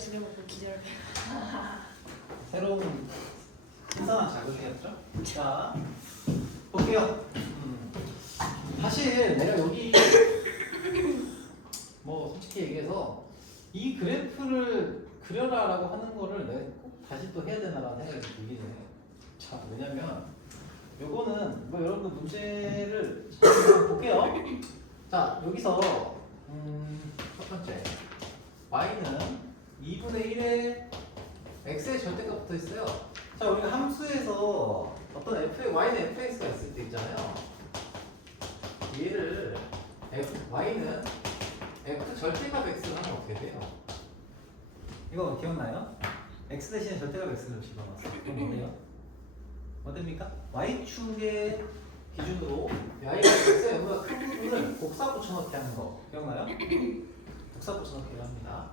두 개 먹고 기절을 새로운 신선한 자극이었죠? 자, 볼게요. 사실 내가 여기 뭐 솔직히 얘기해서 이 그래프를 그려라라고 하는 거를 내가 꼭 다시 또 해야 되나라는 생각이 좀 들긴 해요. 자, 왜냐면 요거는 뭐 여러분들 문제를 한번 볼게요. 자, 여기서 첫 번째 y는 2분의 1에 x의 절대가 붙어 있어요. 자, 우리가 함수에서 어떤 f의 y는 fx가 있을 때 있잖아요. 얘를 y는 f 절대값 x를 하면 어떻게 돼요? 이거 기억나요? x 대신에 절대값 x를 집어넣었어요. 그럼 뭐예요? 어딥니까? y축의 기준으로 y가 x의 여보다 큰 부분을 곡사 붙여넣기 하는 거 기억나요? 곡사 붙여넣기를 합니다.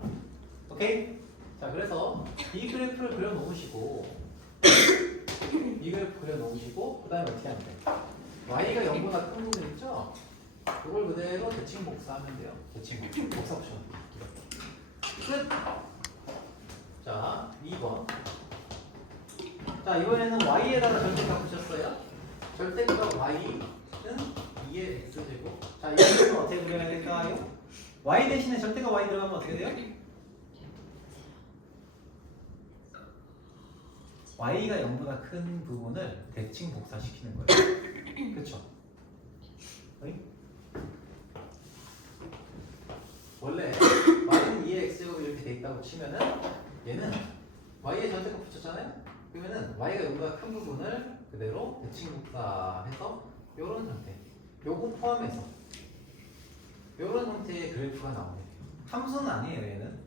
오케이? 자, 그래서 이 그래프를 그려놓으시고 이 그래프 그려놓으시고 그 다음에 어떻게 하면 돼요? y가 0보다 큰 부분 있죠? 그걸 그대로 대칭 복사하면 돼요. 대칭 복사 붙여넣기 끝! 자, 2번. 자, 이번에는 y에다가 절대값 붙였어요. 절대값 y는 2의 x제곱. 자, 이거는 어떻게 그려야 될까요? y 대신에 절대값 y 들어가면 어떻게 돼요? y가 0보다 큰 부분을 대칭 복사시키는 거예요. 그쵸? 원래 y는 2의 x제곱이 이렇게 돼 있다고 치면은 얘는 y의 절대값 붙였잖아요? 그러면은 y가 0보다 큰 부분을 그대로 대칭 복사해서 요런 형태, 요거 포함해서 요런 형태의 그래프가 나오네요. 함수는 아니에요, 얘는.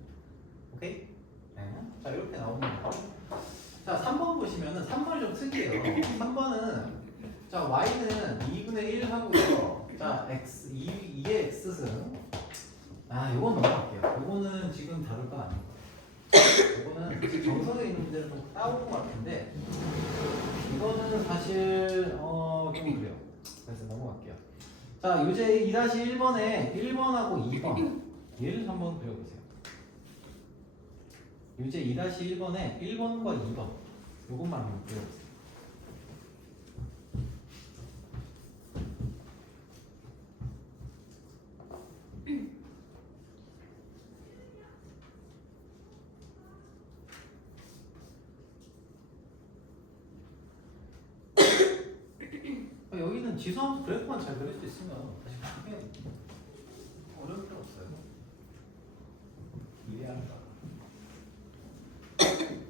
오케이? 네. 자, 이렇게 나오는 거. 자, 3번 보시면은 3번이 좀 특이해요. 3번은 자, y는 2분의 1 하고요. 자, x 2의 x승. 아, 요건 넘어갈게요. 요거는 지금 다룰 건 아닌 거예요. 이거는 정석에 있는 문제를 좀 따온 것 같은데 이거는 사실 좀 그래요. 그래서 넘어갈게요. 자, 유제 2-1번에 1번하고 2번 얘를 한번 그려보세요. 유제 2-1번에 1번과 2번 요것만 한번 그려보세요. 여기는 지수함수 그래프만 잘 그릴 수 있으면 사실 크게 어려울 필요 없어요. 이해한다.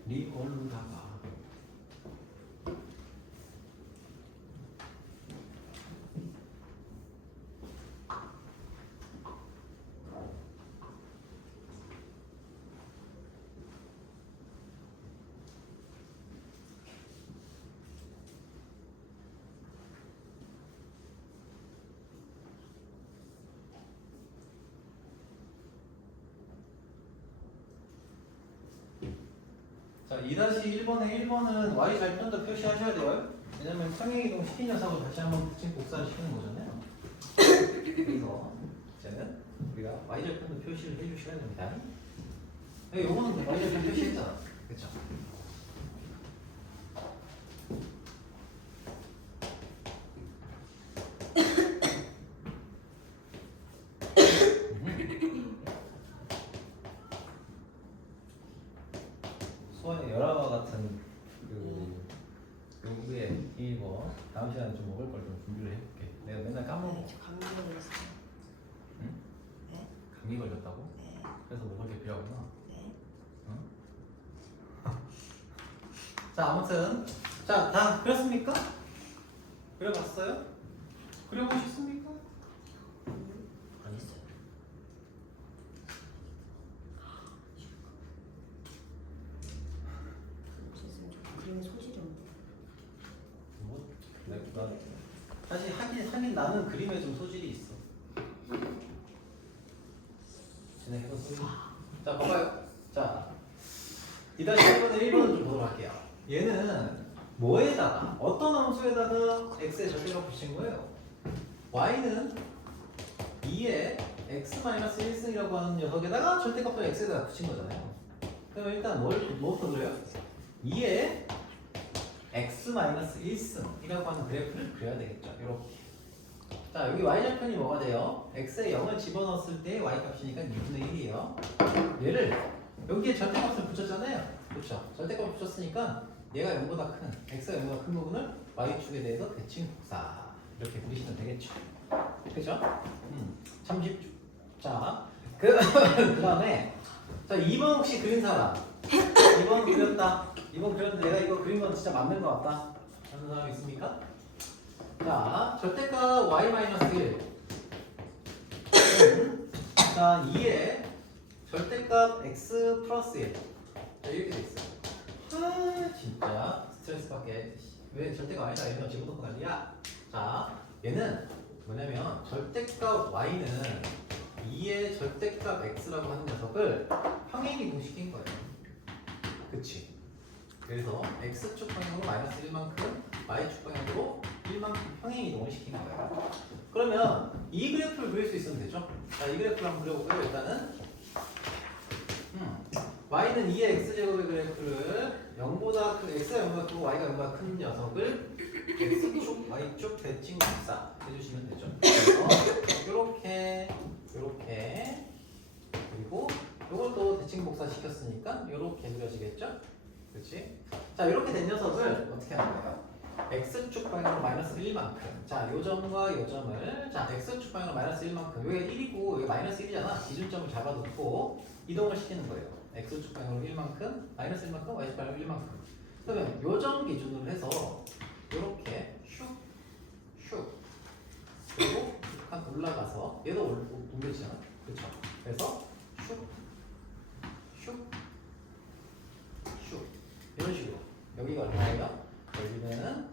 리얼루다가 자, 2-1번에 1번은 y 절편도 표시하셔야 돼요. 왜냐면 평행이동 시킨 녀석을 다시 한번 대칭 복사시키는 거잖아요. 그래서 이제는 우리가 y 절편도 표시를 해주셔야 됩니다. 네, 요거는 y 절편 표시했잖아. 그쵸? 수원의 열화와 같은 그 요구의 1번 다음 시간에 좀 먹을 걸 좀 준비를 해볼게. 내가 맨날 까먹어. 감기 걸렸어요. 응? 네? 감기 걸렸다고? 네. 그래서 먹을 게 필요하구나. 네. 응? 자, 아무튼 자, 다 그렸습니까? 그려봤어요? 그려보셨습니까? 걸렸어요. 선생님 저 그림에 소질이 없는데. 뭐, 나 사실 하긴 나는 그림에 좀 소질이 있어. 진행해봤어요. 자, 봐봐요. 자, 2-1번에 1번을 좀 보도록 할게요. 얘는 뭐에다가 어떤 함수에다가 x의 절대값 붙인 거예요? y는 2의 x-1승이라고 하는 녀석에다가 절대값을 x에다가 붙인 거잖아요. 그럼 일단 뭐부터 그려요? 2의 x-1승이라고 하는 그래프를 그려야 되겠죠. 이렇게. 자, 여기 y절편이 뭐가 돼요? x에 0을 집어넣었을 때 y값이니까 2분의 1이에요. 얘를 여기에 절대값을 붙였잖아요. 그렇죠? 절대값을 붙였으니까 얘가 0보다 큰, x가 0보다 큰 부분을 y축에 대해서 대칭 복사 이렇게 그리시면 되겠죠. 그죠? 참 쉽죠. 자, 그 다음에 자 2번 혹시 그린 사람 2번 그렸다. 2번 그렸는데 내가 이거 그린 건 진짜 맞는 것 같다 하는 사람 있습니까? 자, 절대값 y-1 자 2에 절대값 x 플러스 1 자, 이렇게 돼 있어요. 아 진짜 스트레스 받게 왜 절대값 y다 이러면 집어넣고 난리야. 자 얘는 뭐냐면 절대값 y는 2의 절대값 x라고 하는 녀석을 평행이동시킨 거예요. 그치? 그래서 x축 방향으로 마이너스 1만큼 y축 방향으로 1만큼 평행이동을 시킨 거예요. 그러면 이 그래프를 그릴 수 있으면 되죠? 자, 이 그래프를 한번 그려볼까요? 일단은 y는 2의 x제곱의 그래프를 0보다 큰 x가 0보다 크고 y가 0보다 큰 녀석을 x축, y축 대칭 복사 해주시면 되죠. 그래서 요렇게 그리고 요것도 대칭 복사 시켰으니까 요렇게 그려지겠죠? 그렇지? 자, 이렇게 된 녀석을 어떻게 하는 거예요? x축 방향으로 마이너스 1만큼. 자, 요 점과 요 점을 자, x축 방향으로 마이너스 1만큼. 여기가 1이고 여기 마이너스 1이잖아. 기준점을 잡아놓고 이동을 시키는 거예요. x축 방향으로 1만큼, 마이너스 1만큼, y축 방향으로 1만큼. 그러면 요 점 기준으로 해서 요렇게 슉 그리고 한 올라가서 얘도 옮겨지잖아. 그렇죠? 그래서 슉 이런 식으로 여기가 얼마예요? 여기는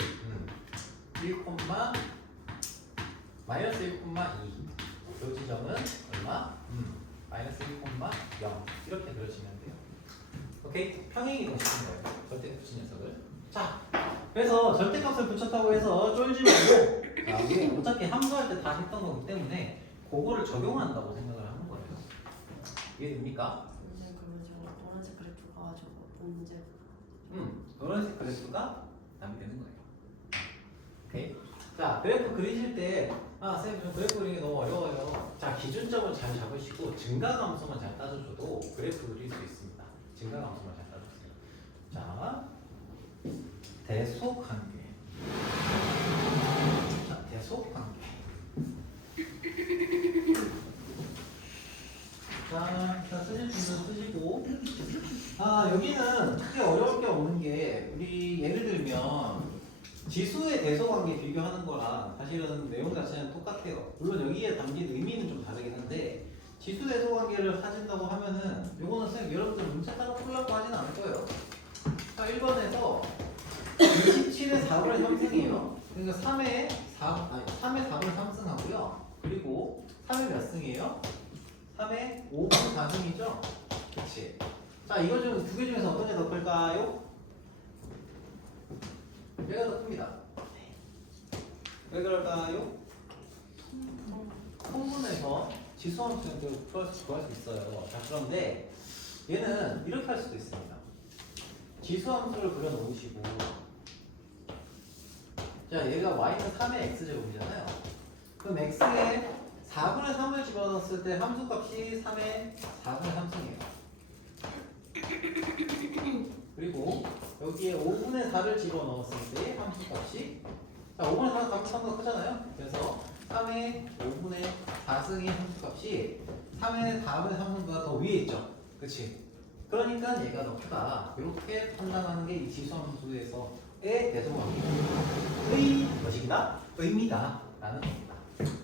1, 마이너스 1,2 요 지점은 얼마? 마이너스 1,0 이렇게 그려지면 돼요. 오케이? 평행이동 시킨 거예요. 절대값 붙인 녀석을. 자, 그래서 절대값을 붙였다고 해서 쫄지 말고 자, 우리 어차피 함수할 때 다 했던 거기 때문에 그거를 적용한다고 생각을 하는 거예요. 이해됩니까? 문제 그러면 제가 노란색 그래프 가가지고 문제 노란색 그래프가 답이 되는 거예요. 오케이? 자, 그래프 그리실 때 쌤, 저 그래프 그리는 게 너무 어려워요. 자, 기준점을 잘 잡으시고 증가함수만 잘 따져줘도 그래프 그릴 수 있습니다. 증가함수만 잘 따져주세요. 자, 대속관계. 자, 대속관계. 자, 일단 쓰실 분은 쓰시고. 여기는 크게 어려울 게 없는 게 우리 예를 들면 지수의 대소관계 비교하는 거랑 사실은 내용 자체는 똑같아요. 물론 여기에 담긴 의미는 좀 다르긴 한데 지수 대소관계를 찾는다고 하면은 요거는 쌤 여러분들 문자 따로 풀려고 하진 않을 거예요. 자, 1번에서 27의 4분의 3승이에요. 그러니까 3의 4분의 3승하고요. 그리고 3의 몇 승이에요? 3의 5분의 4승이죠? 그치? 자, 이거 중 두 개 중에서 어떤 게 더 클까요? 얘가 더 큽니다. 왜 그럴까요? 통분해서 지수함수를 구할 수 있어요. 자, 그런데 얘는 이렇게 할 수도 있습니다. 지수함수를 그려놓으시고 자, 얘가 y는 3의 x제곱이잖아요. 그럼 x에 4분의 3을 집어넣었을 때 함수값이 3의 4분의 3승이에요. 그리고 여기에 5분의 4를 집어넣었을 때 함수값이 자, 5분의 4가 함수가 크잖아요. 그래서 3의 5분의 4승의 함수값이 3의 4분의 3승보다 더 위에 있죠. 그치? 그러니까 얘가 더 크다. 이렇게 판단하는 게 이 지수함수에서의 대소관계의 뭐식이다? 의미다. 라는 겁니다.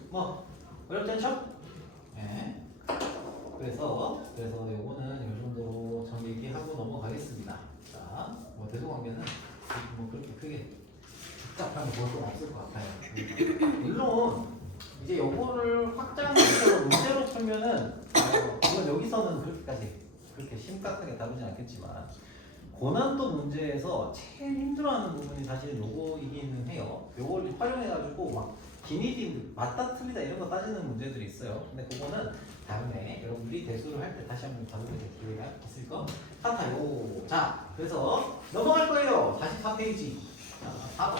뭐 어렵지 않죠? 네. 그래서 요거는 이 정도로 정리하고 넘어가겠습니다. 자, 뭐 대소관계는 뭐 그렇게 크게 복잡한 것은 없을 것 같아요. 물론 이제 요거를 확장해서 문제로 풀면은 물론 여기서는 그렇게 심각하게 다루진 않겠지만 고난도 문제에서 제일 힘들어하는 부분이 사실은 요거이기는 해요. 요걸 활용해가지고 막 기니디 맞다 틀리다 이런 거 따지는 문제들이 있어요. 근데 그거는 다음에 여러분들이 대수를 할 때 다시 한번 다루게 될 기회가 있을 것 같아요. 자, 그래서 넘어갈 거예요. 44페이지. 자, 4번.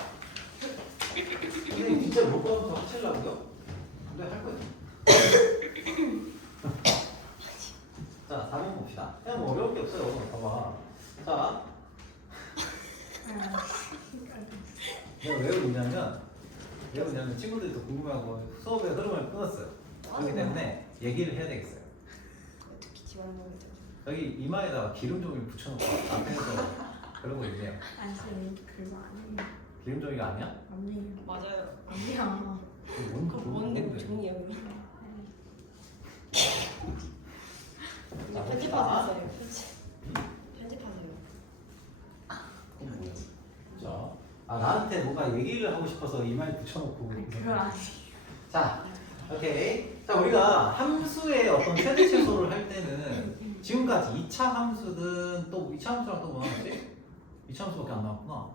근데 진짜 로그부터 하시려고요? 근데 할 거예요. 자, 4번 봅시다. 그냥 뭐 어려울 게 없어요. 봐봐. 자, 내가 왜 웃냐면 친구들이 또 궁금해하고 수업의 흐름을 끊었어요. 그렇기 때문에 얘기를 해야 되겠어요. 어떻게 집어넣는지. 여기 이마에다가 기름 종이를 붙여놓고 앞에서 그러고 있네요. 아니 선생님 그거 아니에요. 기름 종이가 아니야? 아니에요. 맞아요. 아니야. 뭔데 종이야 여기. 자, 편집하세요. 편집하세요. 그죠? 아, 나한테 뭔가 얘기를 하고 싶어서 이마에 붙여놓고 그거 아니에요. 자, 오케이. 자, 우리가 함수의 어떤 최대 최소를 할 때는 지금까지 2차 함수든 또 2차 함수랑 또 뭐 나왔지? 2차 함수밖에 안 나왔구나.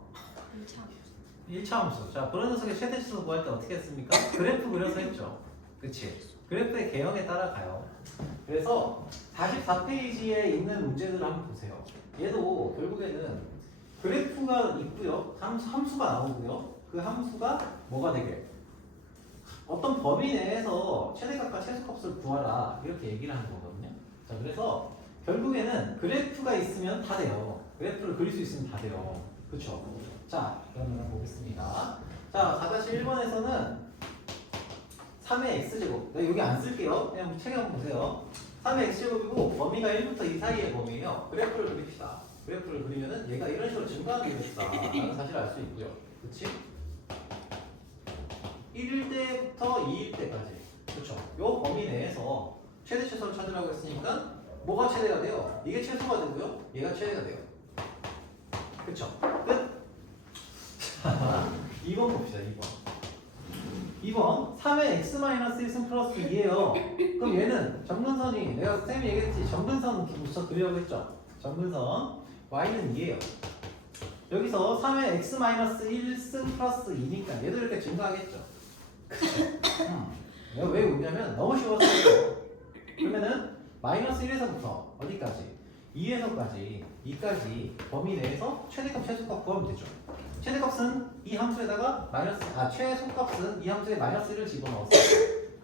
1차 함수. 자, 그런 녀석의 최대 최소 구할 때 어떻게 했습니까? 그래프 그려서 했죠. 그치? 그래프의 개형에 따라가요. 그래서 44페이지에 있는 문제들을 한번 보세요. 얘도 결국에는 그래프가 있고요. 함수가 나오고요. 그 함수가 뭐가 되게? 어떤 범위 내에서 최대값과 최소값을 구하라. 이렇게 얘기를 하는 거거든요. 자, 그래서 결국에는 그래프가 있으면 다 돼요. 그래프를 그릴 수 있으면 다 돼요. 그쵸? 자, 그러면 보겠습니다. 자, 4-1번에서는 3의 x제곱. 나 여기 안 쓸게요. 그냥 책에 한번 보세요. 3의 x제곱이고 범위가 1부터 2 사이의 범위예요. 그래프를 그립시다. 그래프를 그리면은 얘가 이런 식으로 증가하게 되겠다 라는 사실을 알 수 있고요. 그치? 1일 때부터 2일 때까지. 그쵸? 요 범위 내에서 최대 최소를 찾으라고 했으니까 뭐가 최대가 돼요? 이게 최소가 되고요. 얘가 최대가 돼요. 그쵸? 끝? 자, 2번 봅시다. 2번 3의 x-1승 플러스 2예요. 그럼 얘는 점근선이 내가 쌤이 얘기했지. 점근선부터 그리려고 했죠. 점근선 y는 2예요. 여기서 3의 x-1승 플러스 2니까 얘도 이렇게 증가하겠죠. 내가 왜 웃냐면 너무 쉬웠어요. 그러면은 마이너스 1에서부터 어디까지? 2에서까지 2까지 범위 내에서 최대값 최소값 구하면 되죠. 최대값은 이 함수에다가 최소값은 이 함수에 마이너스 1을 집어넣었어요.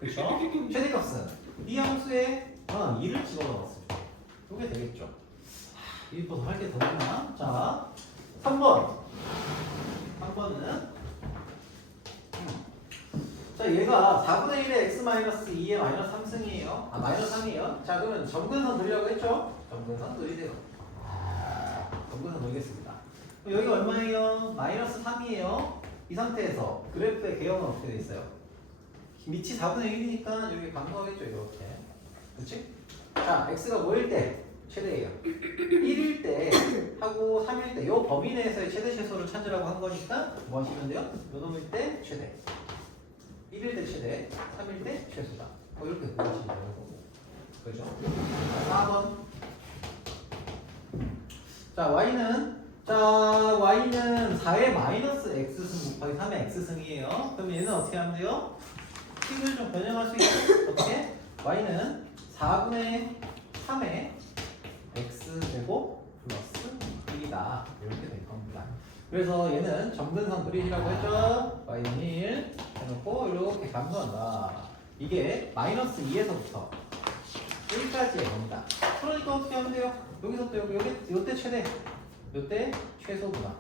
그렇죠? 최대값은 이 함수에 2를 집어넣었어요. 이게 되겠죠. 이거 할 게 더 있나? 자, 3번. 3번은 자, 얘가 4분의 1의 x-2의 마이너스 3승이에요. 마이너스 3이에요. 자, 그러면 점근선 그리려고 했죠? 점근선 그리세요. 점근선 그리겠습니다. 여기가 얼마예요? 마이너스 3이에요. 이 상태에서 그래프의 개형은 어떻게 돼 있어요? 밑이 4분의 1이니까 여기 강조하겠죠, 이렇게. 그렇지? 자, x가 뭐일 때? 최대예요. 1일 때 하고 3일 때 요 범위 내에서의 최대 최소를 찾으라고 한 거니까 뭐 하시면 돼요? 요 놈일 때 최대. 1일 때 최대, 3일 때 최소다. 이렇게 구하시면 되는 거고. 그죠? 4번. 자, y는 4의 마이너스 x승 곱하기 3의 x승이에요. 그럼 얘는 어떻게 하면 돼요? 식을 좀 변형할 수 있어요. 어떻게? y는 4분의 3의 x제곱 플러스 1이다. 이렇게 될 겁니다. 그래서 얘는 점근선 그리시라고 했죠? y는 1 해놓고 이렇게 감소한다. 이게 마이너스 2에서부터 1까지의 겁니다. 그러니까 어떻게 하면 돼요? 여기서부터 요때 최대, 요때 최소구나.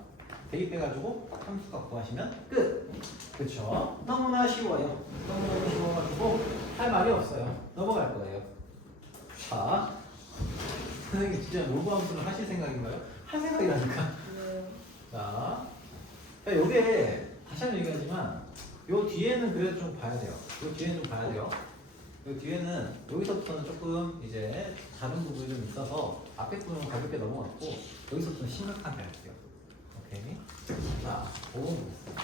대입해가지고 함수값 구하시면 끝! 그쵸? 너무나 쉬워요. 너무나 쉬워가지고 할 말이 없어요. 넘어갈 거예요. 자, 선생님 진짜 로그 함수를 하실 생각인가요? 할 생각이라니까. 자, 요게 다시 한번 얘기하지만 요 뒤에는 그래도 좀 봐야 돼요. 요 뒤에는 좀 봐야 돼요. 요 뒤에는 여기서부터는 조금 이제 다른 부분이 좀 있어서 앞에 부분은 가볍게 넘어갔고 여기서부터는 심각하게 할게요. 오케이. 자, 5번 보겠습니다.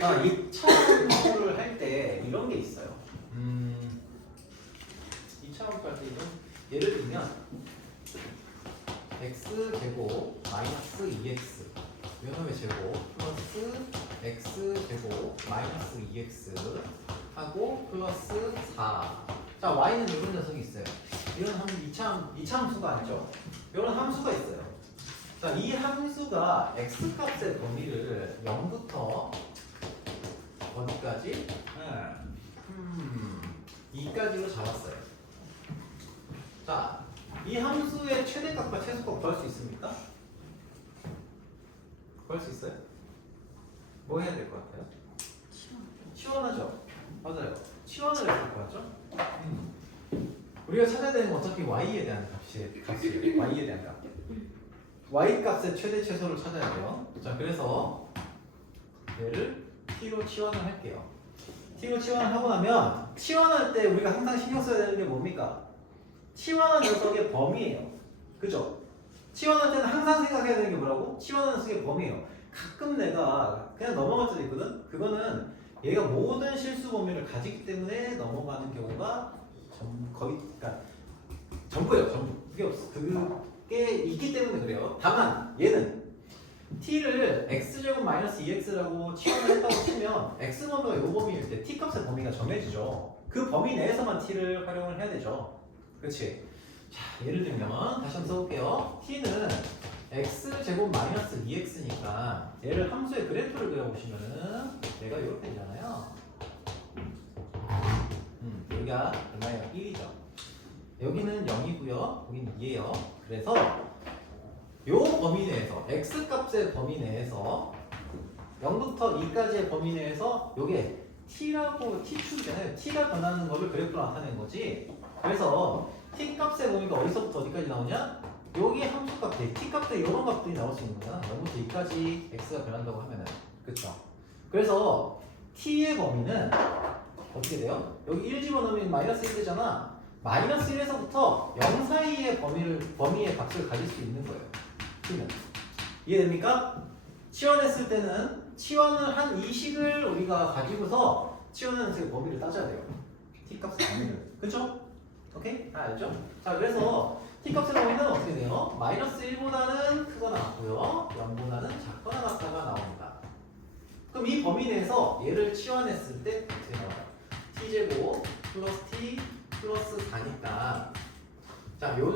자, 2차 함수를 할 때 이런 게 있어요. 2차 함수 할 때 예를 들면 x제곱 마이너스 2x 요놈의 제곱 플러스 x제곱 마이너스 2x 하고 플러스 4. 자, y는 이런 녀석이 있어요. 이런 이차 함수가 아니죠. 이런 함수가 있어요. 자, 이 함수가 x 값의 범위를 0부터 어디까지? 2까지로 잡았어요. 자, 이 함수의 최대값과 최소값 구할 수 있습니까? 구할 수 있어요? 뭐 해야 될 것 같아요? 치환하죠. 맞아요. 치환을 해서 구하죠. 우리가 찾아야 되는 건 어차피 y에 대한 값이에요. y에 대한 값. y 값의 최대 최소를 찾아야 돼요. 자, 그래서 얘를 t로 치환을 할게요. t로 치환을 하고 나면 치환할 때 우리가 항상 신경 써야 되는 게 뭡니까? 치환한 녀석의 범위예요. 그죠? 치환할 때는 항상 생각해야 되는 게 뭐라고? 치환하는 녀석의 범위예요. 가끔 내가 그냥 넘어갈 때도 있거든? 그거는 얘가 모든 실수 범위를 가지기 때문에 넘어가는 경우가 거의, 그러니까 전부예요. 전부. 그게 없어. 그게 있기 때문에 그래요. 다만 얘는 t를 x제곱 마이너스 2x라고 치환을 했다고 치면 x 범위가 요 범위일 때 t 값의 범위가 정해지죠. 그 범위 내에서만 t를 활용을 해야 되죠. 그렇지? 자, 예를 들면 다시 한번 써볼게요. t는 x제곱 마이너스 2x니까 얘를 함수의 그래프를 그려보시면은 얘가 이렇게 되잖아요. 여기가 얼마예요? 1이죠. 여기는 0이고요. 여기는 2예요. 그래서 요 범위 내에서 x 값의 범위 내에서 0부터 2까지의 범위 내에서 요게 t라고 t축이잖아요. t가 변하는 거를 그래프로 나타낸 거지. 그래서 t 값의 범위가 어디서부터 어디까지 나오냐? 여기 함수값, t 값도 이런 값들이 나올 수 있는 거잖아. 0부터 2까지 x가 변한다고 하면은. 그쵸? 그래서 t의 범위는 어떻게 돼요? 여기 1 집어넣으면 마이너스 1 되잖아. 마이너스 1에서부터 0 사이의 범위의 값을 가질 수 있는 거예요. 그러면 이해됩니까? 치환했을 때는 치환을 한 이 식을 우리가 가지고서 치환하는 범위를 따져야 돼요. t 값의 범위를. 그쵸? 오케이? 다 알죠? 자, 그래서 t 값의 범위는 어떻게 돼요? 마이너스 1보다는 크거나 같고요. 0보다는 작거나 같다가 나옵니다. 그럼 이 범위 내에서 얘를 치환했을 때 어떻게 나와요? t제곱 플러스 t 플러스 4니까 자, 요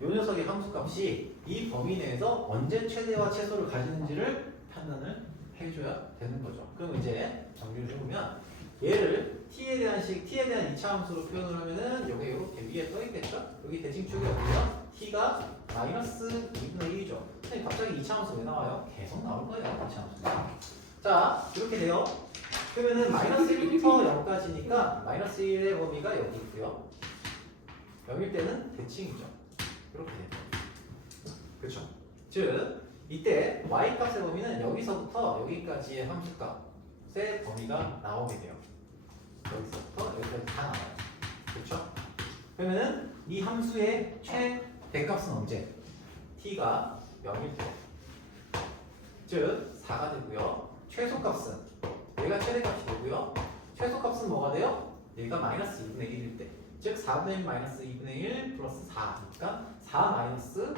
녀석의 함수값이 이 범위 내에서 언제 최대와 최소를 가지는지를 판단을 해줘야 되는 거죠. 그럼 이제 정리를 해보면 얘를 t에 대한 2차 함수로 표현을 하면은 여기 이렇게 위에 떠 있겠죠? 여기 대칭축이 어디요? t가 마이너스 2분의 1이죠. 선생님 갑자기 2차 함수 왜 나와요? 계속 나올 거예요. 2차 함수가. 자, 이렇게 돼요. 그러면은 마이너스 1부터 0까지니까 마이너스 1의 범위가 여기 있고요. 0일 때는 대칭이죠. 이렇게 돼요. 그렇죠? 즉 이때 y 값의 범위는 여기서부터 여기까지의 함수값의 범위가 나오게 돼요. 여기서부터 여기까지 다 나와요. 그렇죠? 그러면은 이 함수의 최대값은 언제? t가 0일 때. 즉 4가 되고요. 최소값은 얘가 최대값이 되고요. 최소값은 뭐가 돼요? 얘가 마이너스 2분의 1일 때. 즉 4분의 1 마이너스 2분의 1 플러스 4니까 4 마이너스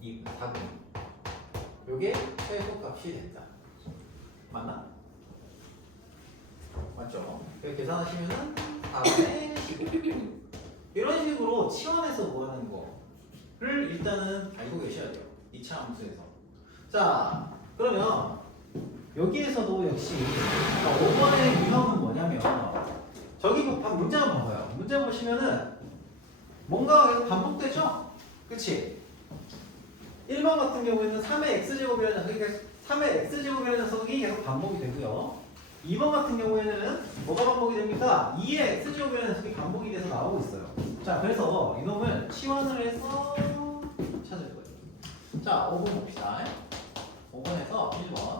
2, 4분의 1. 요게 최소값이 된다. 맞나? 맞죠? 여기 계산하시면은 4분의 15. 이런 식으로 치환해서 구하는 거를 일단은 알고 계셔야 돼요. 2차 함수에서. 자, 그러면 여기에서도 역시 5번의 유형은 뭐냐면 저기 문제만 봐봐요. 문제 보시면은 뭔가가 계속 반복되죠? 그치? 1번 같은 경우에는 3의 x제곱이라는 녀석이 계속 3의 x제곱이라는 녀석이 계속 반복이 되고요. 2번 같은 경우에는 뭐가 반복이 됩니까? 2의 x제곱이라는 녀석이 반복이 돼서 나오고 있어요. 자, 그래서 이놈을 치환을 해서 찾을 거예요. 자, 5번 봅시다. 5번에서 1번.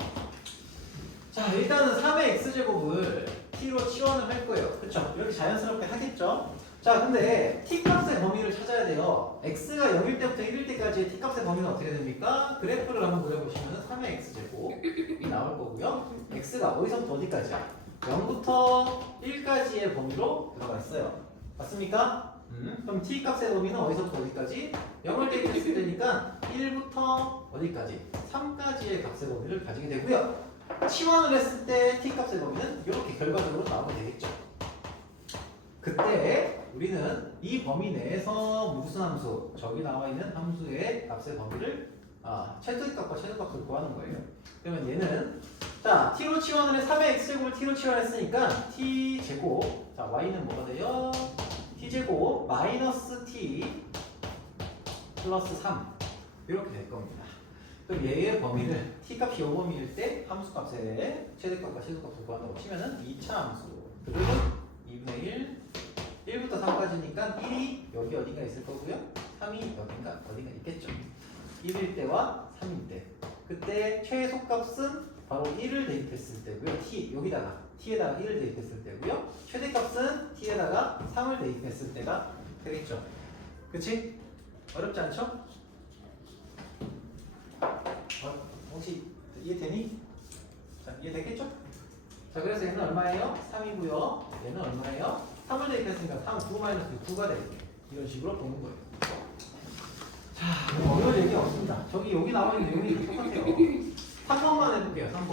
자, 일단은 3의 x제곱을 t로 치환을 할 거예요. 그쵸? 이렇게 자연스럽게 하겠죠? 자, 근데 t값의 범위를 찾아야 돼요. x가 0일 때부터 1일 때까지의 t값의 범위는 어떻게 됩니까? 그래프를 한번 그려보시면 3의 x제곱이 나올 거고요. x가 어디서부터 어디까지야? 0부터 1까지의 범위로 들어가 있어요. 맞습니까? 그럼 t값의 범위는 어디서부터 어디까지? 0을 대입했을 때니까 1부터 어디까지? 3까지의 값의 범위를 가지게 되고요. 치환을 했을 때 t 값의 범위는 이렇게 결과적으로 나오게 되겠죠. 그때 우리는 이 범위 내에서 무슨 함수, 저기 나와 있는 함수의 값의 범위를 최소값과 최소값을 구하는 거예요. 그러면 얘는 자 t로 치환을 해 3의 x제곱을 t로 치환했으니까 t제곱, 자 y는 뭐가 돼요? t제곱 마이너스 t 플러스 3 이렇게 될 겁니다. 그럼 얘의 범위를 t값이 요 범위일 때 함수값의 최대값과 최소값을 구한다고 치면은 2차 함수 그리고 2분의 1 1부터 3까지니까 1이 여기 어딘가 있을 거고요 3이 어딘가 있겠죠. 1일 때와 3일 때 그때 최소값은 바로 1을 대입했을 때고요 여기다가 t에다가 1을 대입했을 때고요 최대값은 t에다가 3을 대입했을 때가 되겠죠. 그치? 어렵지 않죠? 혹시 이해되니? 자, 이해됐겠죠? 자, 그래서 얘는 얼마예요? 3이고요. 얘는 얼마예요? 3을 대입했으니까 3, 9 마이너스 9가 되겠네. 이런 식으로 보는 거예요. 자, 뭐 어려울 얘기 없습니다. 여기 나와 있는 내용이 똑같아요. 3번만 해볼게요. 3번.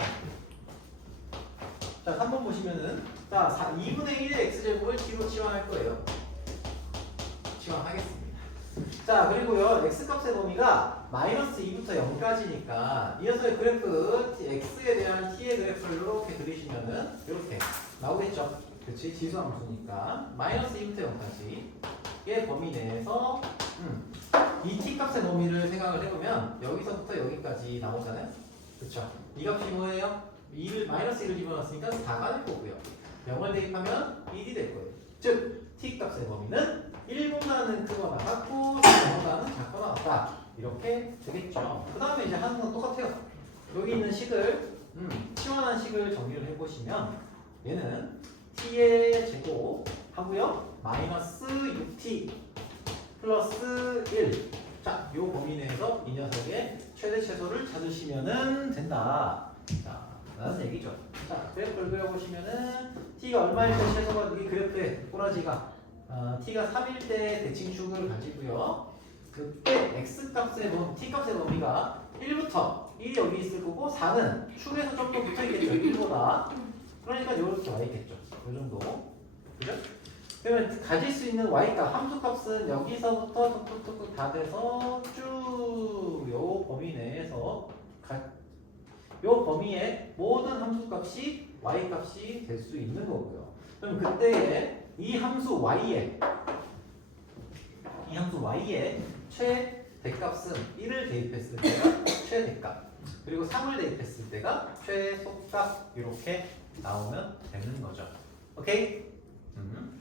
자, 3번 보시면은 자, 2분의 1의 x제곱을 t로 치환할 거예요. 치환하겠습니다. 자, 그리고요 x값의 범위가 마이너스 2부터 0까지니까 이 녀석의 그래프 x에 대한 t의 그래프를 이렇게 그리시면은 이렇게 나오겠죠. 그렇지? 지수함수니까 마이너스 2부터 0까지의 범위 내에서 이 t값의 범위를 생각을 해보면 여기서부터 여기까지 나오잖아요. 그렇죠? 이 값이 뭐예요? 2를 마이너스 1을 집어넣었으니까 4가 될 거고요. 0을 대입하면 1이 될 거예요. 즉 t값의 범위는 1보다는 크거나 같고 4보다는 작거나 같다. 이렇게 되겠죠. 그 다음에 이제 하는 건 똑같아요. 여기 있는 식을 치환한 식을 정리를 해보시면 얘는 t의 제곱 하고요 마이너스 6t 플러스 1. 자, 요 범위 내에서 이 녀석의 최대 최소를 찾으시면 된다. 자, 라는 얘기죠. 자, 그래프를 그려보시면은 t가 얼마일 때 최소가 이 그래프의 꼬라지가 t가 3일 때 대칭축을 가지고요. 그때 x값의 t값의 범위가 1부터 1이 여기 있을 거고 4는 축에서 좀 더 붙어 있겠죠. 1보다. 그러니까 이렇게 와 있겠죠. 이 정도. 그죠? 그러면 가질 수 있는 y값, 함수값은 여기서부터 툭툭툭 다 돼서 쭉 요 범위 내에서 요 범위의 모든 함수값이 y값이 될 수 있는 거고요. 그럼 그때에 이 함수 y의 최대값은 1을 대입했을 때가 최대값 그리고 3을 대입했을 때가 최소값 이렇게 나오면 되는 거죠. 오케이?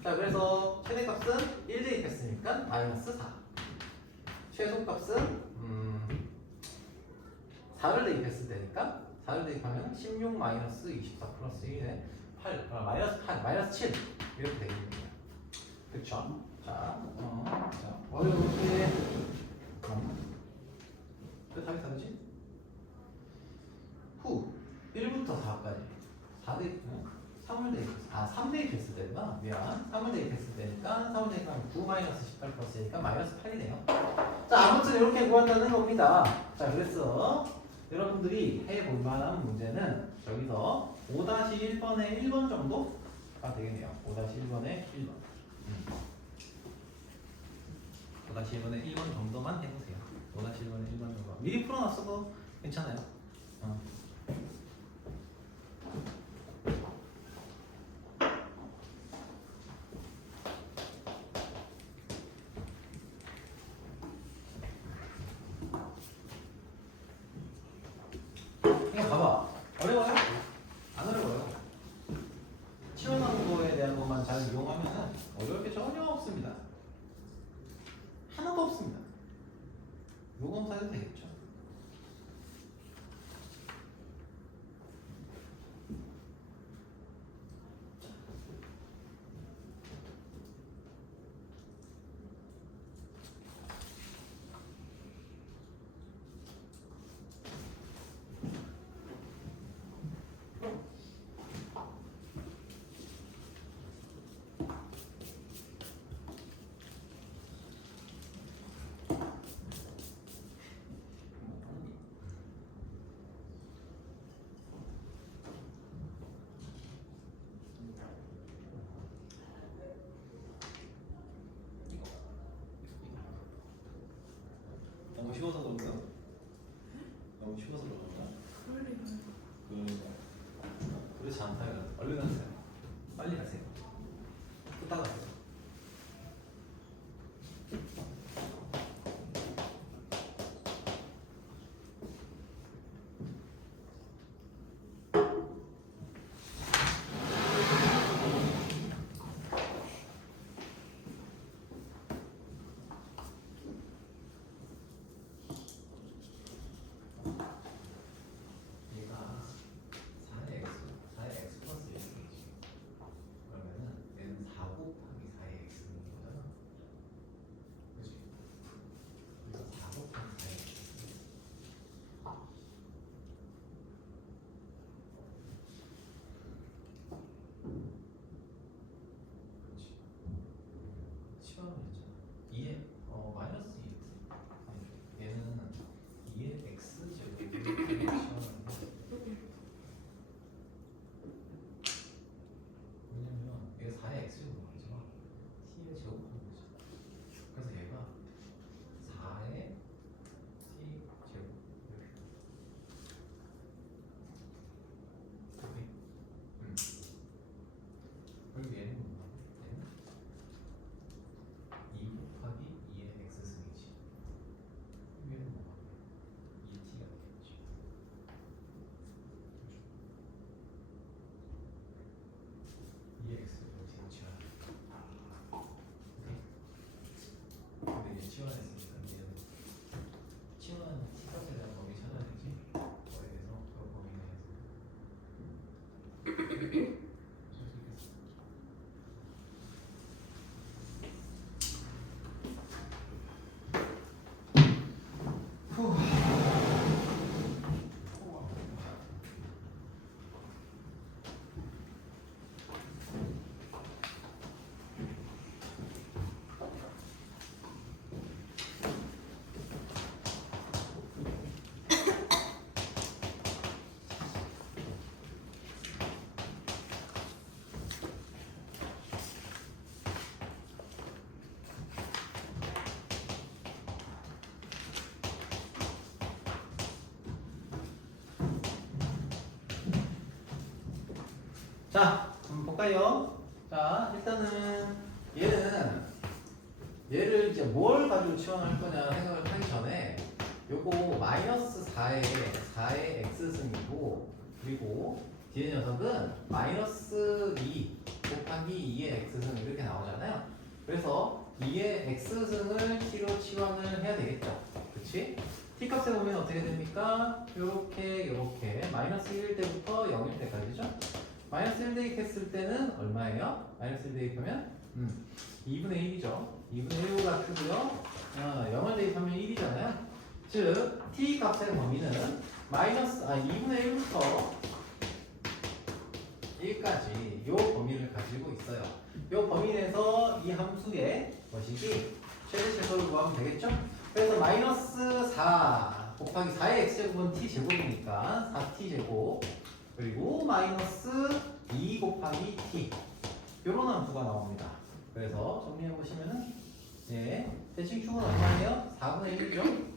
자, 그래서 최대값은 1 대입했으니까 마이너스 4 최소값은 4를 대입했을 때니까 4를 대입하면 16 마이너스 24 플러스 1에 8, 마이너스 8, 마이너스 7 이렇게 되겠습니다. 그쵸? 자, 어렵게 왜 답이 다르지? 후 1부터 4까지 4 대입 3을 대입했어. 3 대입했을 때구나. 미안. 3을 대입했을 때니까 3을 대입하면 9 마이너스 18 플러스니까 마이너스 8이네요. 자, 아무튼 이렇게 구한다는 겁니다. 자, 그래서 여러분들이 해볼 만한 문제는 여기서 5-1번의 1번 정도가 되겠네요. 5-1번의 1번. 5-1번의 1번 정도만 해보세요. 5-1번의 1번 정도. 미리 풀어놨어도 괜찮아요. 그냥 봐봐. 어려워요? 안 어려워요. 치환하는 거에 대한 것만 잘 이용하면 어려울 게 전혀 없습니다. 하나도 없습니다. 요검사해도 되겠죠. 너무 쉬워서 그런가? 너무 쉬워서 그런가? 그러니까 그렇지 않다 이거. 얼른 가세요. 빨리 가세요. 또 따라가세요. 얘가 4의 x 플러스 1이지. 그러면은 얘는 4 곱하기 4의 x는 거잖아. 그치? 그래서 4 곱하기 4의 x. 그렇지. 치환을 했잖아. 2의 마이너스 2x. 아니, 얘는 2의 x 제곱을 치환을 했어. 왜냐면 얘가 4의 x제곱은 아니잖아. t의 제곱하는 거잖아. 그래서 얘가 4의 t 제곱 이렇게. 오케이. 그리고 얘는 뭐야? 얘는 2 곱하기 2의 x승이지. 얘는 뭐야? 2t가 되겠지. 그렇죠? 2x 이렇게 치환. 오케이. 근데 이제 치환했으니까 이제는 치환하는 t값에 대한 범위 찾아야 되지. 거에 대해서 그 범위 내에서. 후. 자, 한번 볼까요? 자, 일단은 얘를 이제 뭘 가지고 치환할 거냐 생각을 하기 전에 요거 마이너스 4의 x승이고 그리고 뒤에 녀석은 마이너스 2 곱하기 2의 x승 이렇게 나오잖아요. 그래서 2의 x승을 t로 치환을 해야 되겠죠. 그치? t값에 보면 어떻게 됩니까? 요렇게 마이너스 1일 때부터 0일 때까지죠. 마이너스 1 대입했을 때는 얼마예요? 마이너스 1 대입하면 2분의 1이죠. 2분의 1보다 크고요. 0을 대입하면 1이잖아요. 즉 t 값의 범위는 2분의 1부터 1까지 요 범위를 가지고 있어요. 요 범위 내에서 이 함수의 것이기 최대 최소를 구하면 되겠죠? 그래서 마이너스 4 곱하기 4의 x제곱은 t제곱이니까 4t제곱 그리고 마이너스 2 곱하기 t 요런 함수가 나옵니다. 그래서 정리해 보시면은 대칭축은 얼마예요? 4분의 1이죠?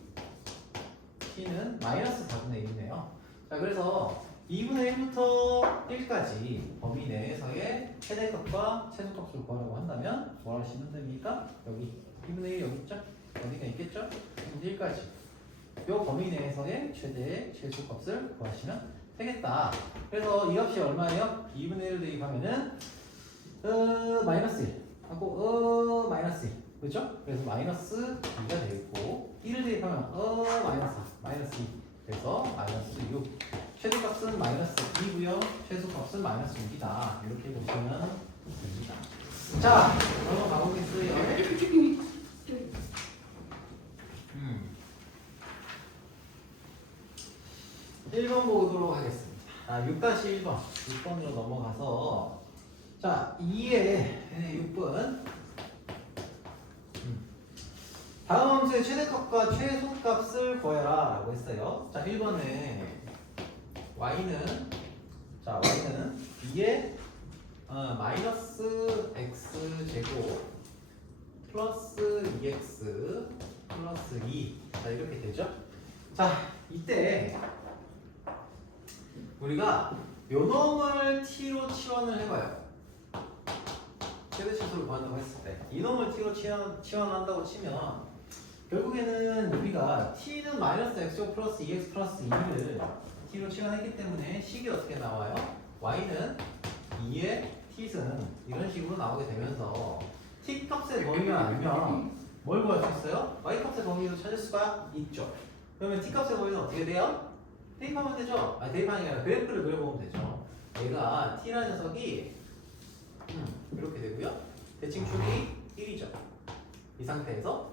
t는 마이너스 4분의 1이네요. 자, 그래서 2분의 1부터 1까지 범위 내에서의 최대값과 최소값을 구하려고 한다면 뭐 하시면 됩니까? 여기 2분의 1 여기 있죠? 어디가 있겠죠? 2분의 1까지 요 범위 내에서의 최대 최소값을 구하시면 되겠다. 그래서 이 값이 얼마예요? 2분의 1을 대입하면은 마이너스 1 하고 마이너스 1 그렇죠? 그래서 마이너스 2가 되겠고 1을 대입하면 마이너스 2 그래서 마이너스 6 최대값은 마이너스 2고요 최소값은 마이너스 6이다 이렇게 보시면 됩니다. 자 넘어가 보겠어요. 1번 보도록 하겠습니다. 6-1번 6번으로 넘어가서 자 2의 6번 다음 함수의 최대값과 최소값을 구해라 라고 했어요. 자 1번에 y는 2의 마이너스 x 제곱 플러스 2x 플러스 2 자, 이렇게 되죠. 자, 이때 우리가 요 놈을 t로 치환을 해봐요. 최대 치수를 구한다고 했을 때 이 놈을 t로 치환한다고 치면 결국에는 우리가 t는 마이너스 x제곱 플러스 2x 플러스 2를 t로 치환했기 때문에 식이 어떻게 나와요? y는 2의 t승 이런 식으로 나오게 되면서 t 값의 범위가 알면 뭘 구할 수 있어요? y 값의 범위도 찾을 수가 있죠. 그러면 t 값의 범위는 어떻게 돼요? 대입하면 되죠. 대입하는 게 아니라 그래프를 그려보면 되죠. 얘가 t라는 녀석이 이렇게 되고요. 대칭축이 1이죠. 이 상태에서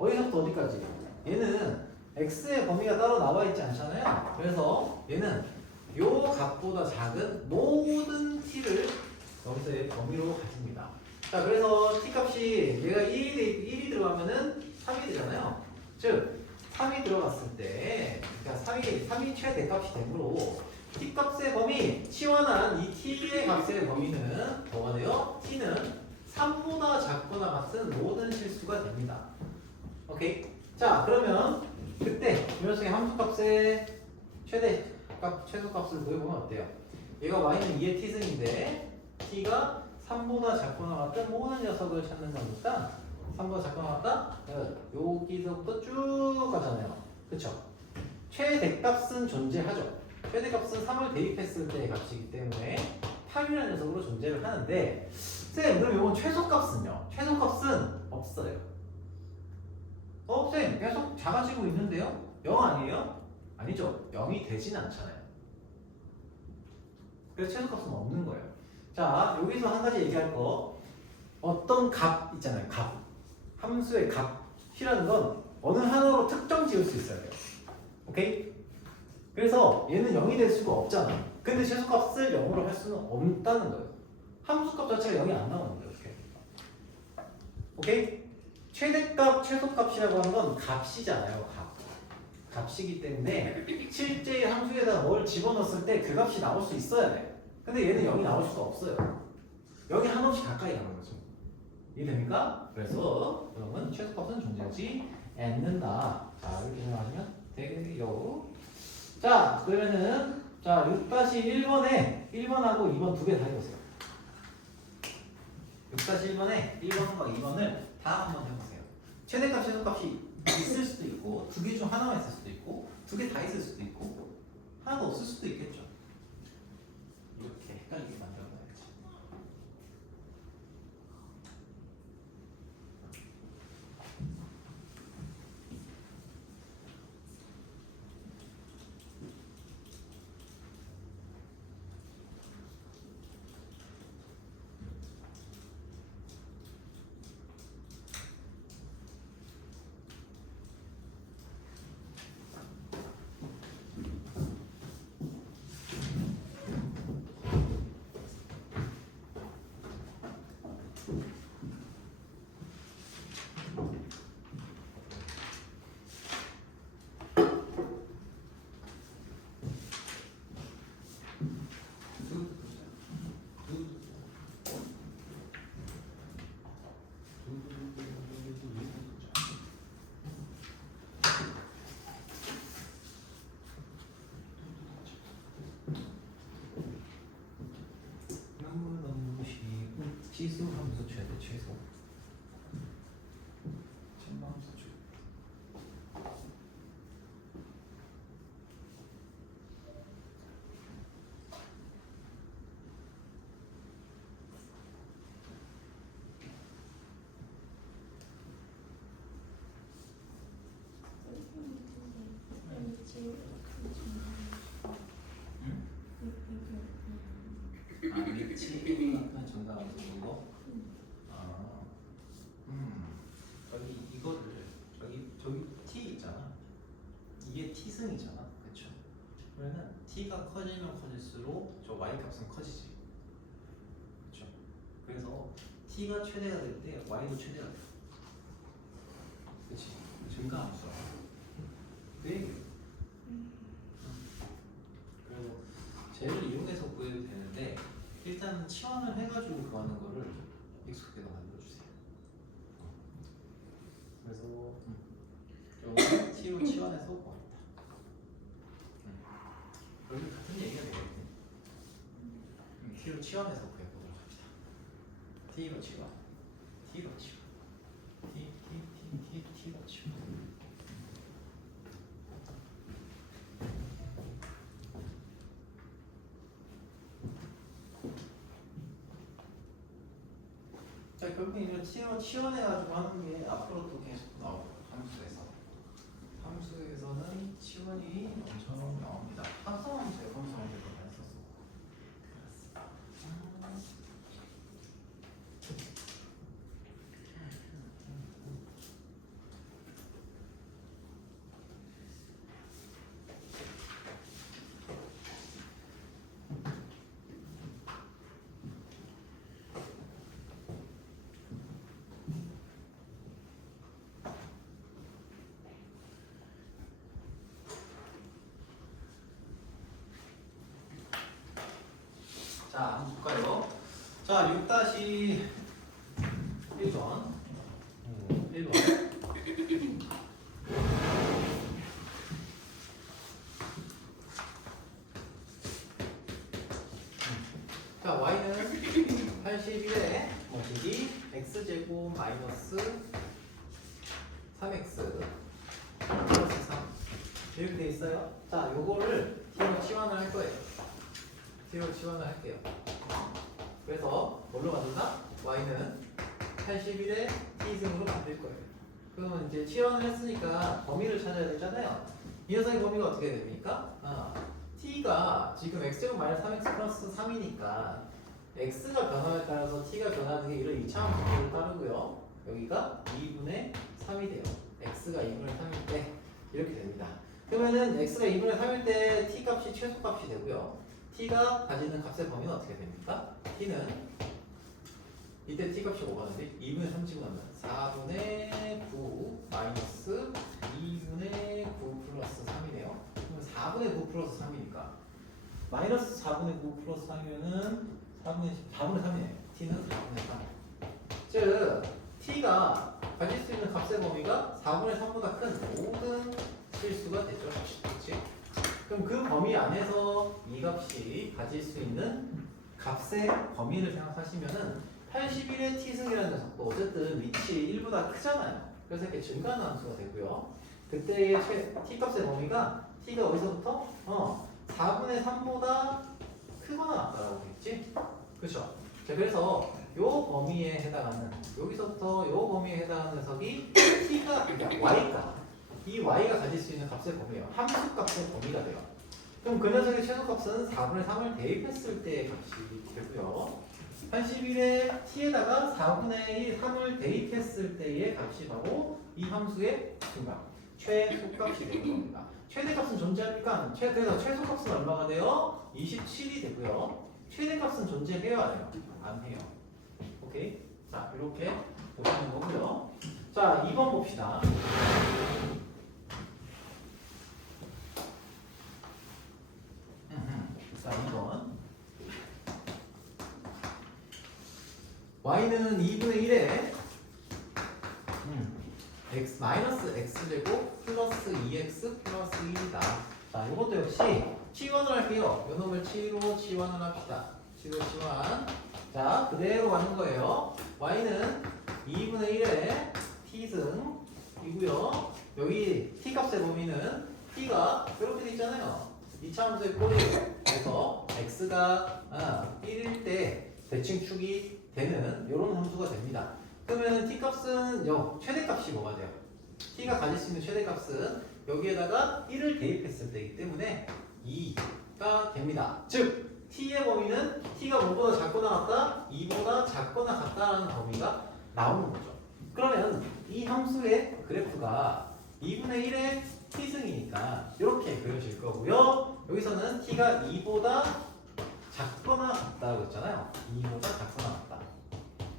어디서부터 어디까지? 얘는 x의 범위가 따로 나와 있지 않잖아요. 그래서 얘는 요 값보다 작은 모든 t를 여기서의 범위로 가집니다. 자, 그래서 t 값이 얘가 1이 들어가면은 3이 되잖아요. 즉 3이 들어갔을 때, 그러니까 3이 최대값이 되므로 t 값의 범위, 치환한 이 t의 값의 범위는 뭐가 돼요? t는 3보다 작거나 같은 모든 실수가 됩니다. 오케이? 자, 그러면 그때 이 녀석의 함수값의 최소값을 구해보면 어때요? 얘가 y는 2의 t승인데 t가 3보다 작거나 같은 모든 녀석을 찾는 거니까 3보다 작거나 같다? 여기서부터 쭉 가잖아요. 그쵸? 최대값은 존재하죠. 최대값은 3을 대입했을 때의 값이기 때문에 8이라는 녀석으로 존재를 하는데 쌤, 그럼 이건 최소값은요? 최소값은 없어요. 쌤, 계속 작아지고 있는데요? 0 아니에요? 아니죠. 0이 되진 않잖아요. 그래서 최소값은 없는 거예요. 자, 여기서 한 가지 얘기할 거. 어떤 값 있잖아요. 값. 함수의 값이라는 건 어느 하나로 특정 지을 수 있어야 돼요. 오케이? 그래서 얘는 0이 될 수가 없잖아요. 근데 최소값을 0으로 할 수는 없다는 거예요. 함수값 자체가 0이 안 나오는 거예요. 이렇게. 오케이? 최대값, 최소값이라고 하는 건 값이잖아요. 값이기 때문에 실제의 함수에다 뭘 집어넣었을 때 그 값이 나올 수 있어야 돼. 근데 얘는 0이 나올 수가 없어요. 0이 한없이 가까이 가는 거죠. 이해됩니까? 그래서 그러면 최소값은 존재하지 않는다. 자, 이렇게 생각하시면 되겠요. 자, 그러면은 자, 6-1번에 1번하고 2번 두 개 다 해보세요. 6-1번에 1번과 2번을 다 한번 해보세요. 최대값, 최소값이 있을 수도 있고 두 개 중 하나만 있을 수도 있고 두 개 다 있을 수도 있고 하나도 없을 수도 있겠죠. 이렇게 헷갈리게 만들어놔야지. 지수 함수 최대 최소 전방함수 최대 미치 정답함수 이거 저기 이거를 저기 t 있잖아. 이게 t승이잖아, 그렇죠? 그러면 t가 커지면 커질수록 저 y 값은 커지지, 그렇죠? 그래서 t가 최대가 될 때 y도 최대가 돼, 그렇지? 증가함수야. 그 얘기예요. 그래서 쟤를 이용해서 구해도 되는데 일단 치환을 해가지고 구하는 거를 익숙하게 만들어주세요. 그래서 t로 치환해서 구합니다. 여기 같은 얘기가 되겠네. t로 치환해서 구해보도록 합시다. t로 치환, t로 치환, t로 치환. 자, 결국 이런 t로 치환해가지고 하는 게 앞으로도 계속 나오고 함수에서는 치환이 엄청 나옵니다. 합성함수에 함성함수 많이 썼어. 자, 한번 볼까요? 자, 6-1번. 1번. 자, y는 81에 뭐지? x제곱 마이너스 3x 플러스 3 이렇게 돼 있어요. 자, 요거를 t로 치환을 할 거예요. t로 치환을 할게요. 그래서 뭘로 만든다? y는 81에 t승으로 만들 거예요. 그러면 이제 치환을 했으니까 범위를 찾아야 되잖아요. 이 녀석의 범위가 어떻게 됩니까? t가 지금 x제곱 마이너스 3x 플러스 3이니까 x가 변화에 따라서 t가 변하는 게 이런 2차 함수를 따르고요. 여기가 2분의 3이 돼요. x가 2분의 3일 때 이렇게 됩니다. 그러면은 x가 2분의 3일 때 t 값이 최소값이 되고요. t가 가지는 값의 범위는 어떻게 됩니까? t는 이때 t 값이 뭐가 되는데 2분의 3 집어넣으면 4분의 9 마이너스 2분의 9 플러스 3이네요. 그럼 4분의 9 플러스 3이니까 마이너스 4분의 9 플러스 3이면은 4분의 3이네요. t는 4분의 3. 즉 t가 가질 수 있는 값의 범위가 4분의 3보다 큰 모든 실수가 되죠. 그렇지? 그럼 그 범위 안에서 이 값이 가질 수 있는 값의 범위를 생각하시면은 81의 t승이라는 녀석도 어쨌든 위치 1보다 크잖아요. 그래서 이렇게 증가하는 함수가 되고요. 그때의 t값의 범위가 t가 어디서부터? 4분의 3보다 크거나 같다라고 되겠지? 그렇죠? 자, 그래서 요 범위에 해당하는 여기서부터 요 범위에 해당하는 녀석이 t가 그러니까 y가 이 y가 가질 수 있는 값의 범위예요. 함수 값의 범위가 돼요. 그럼 그 녀석의 최소값은 4분의 3을 대입했을 때의 값이 되고요. 81의 t에다가 4분의 1, 3을 대입했을 때의 값이 바로 이 함수의 증가, 최소값이 되는 겁니다. 최대값은 존재합니까? 그래서 최소값은 얼마가 돼요? 27이 되고요. 최대값은 존재해요, 안 해요? 안 해요. 오케이? 자, 이렇게 보시는 거고요. 자, 2번 봅시다. 자, 2번. y는 2분의 1에 x 마이너스 x제곱 플러스 2x 플러스 1이다. 자, 이것도 역시 치환을 할게요. 요 놈을 치로 치환을 합시다. 치로 치환. 자, 그대로 가는 거예요. y는 2분의 1에 t승이고요. 여기 t 값의 범위는 t가 이렇게 돼 있잖아요. 2차 함수의 꼴이에요. 그래서 x가 1일 때 대칭축이 되는 이런 함수가 됩니다. 그러면 t 값은 최대값이 뭐가 돼요? t가 가질 수 있는 최대값은 여기에다가 1을 대입했을 때이기 때문에 2가 됩니다. 즉 t의 범위는 t가 뭐보다 작거나 같다, 2보다 작거나 같다라는 범위가 나오는 거죠. 그러면 이 함수의 그래프가 2분의 1의 t승이니까 이렇게 그려질 거고요. 여기서는 t가 2보다 작거나 같다고 했잖아요. 2보다 작거나 같다.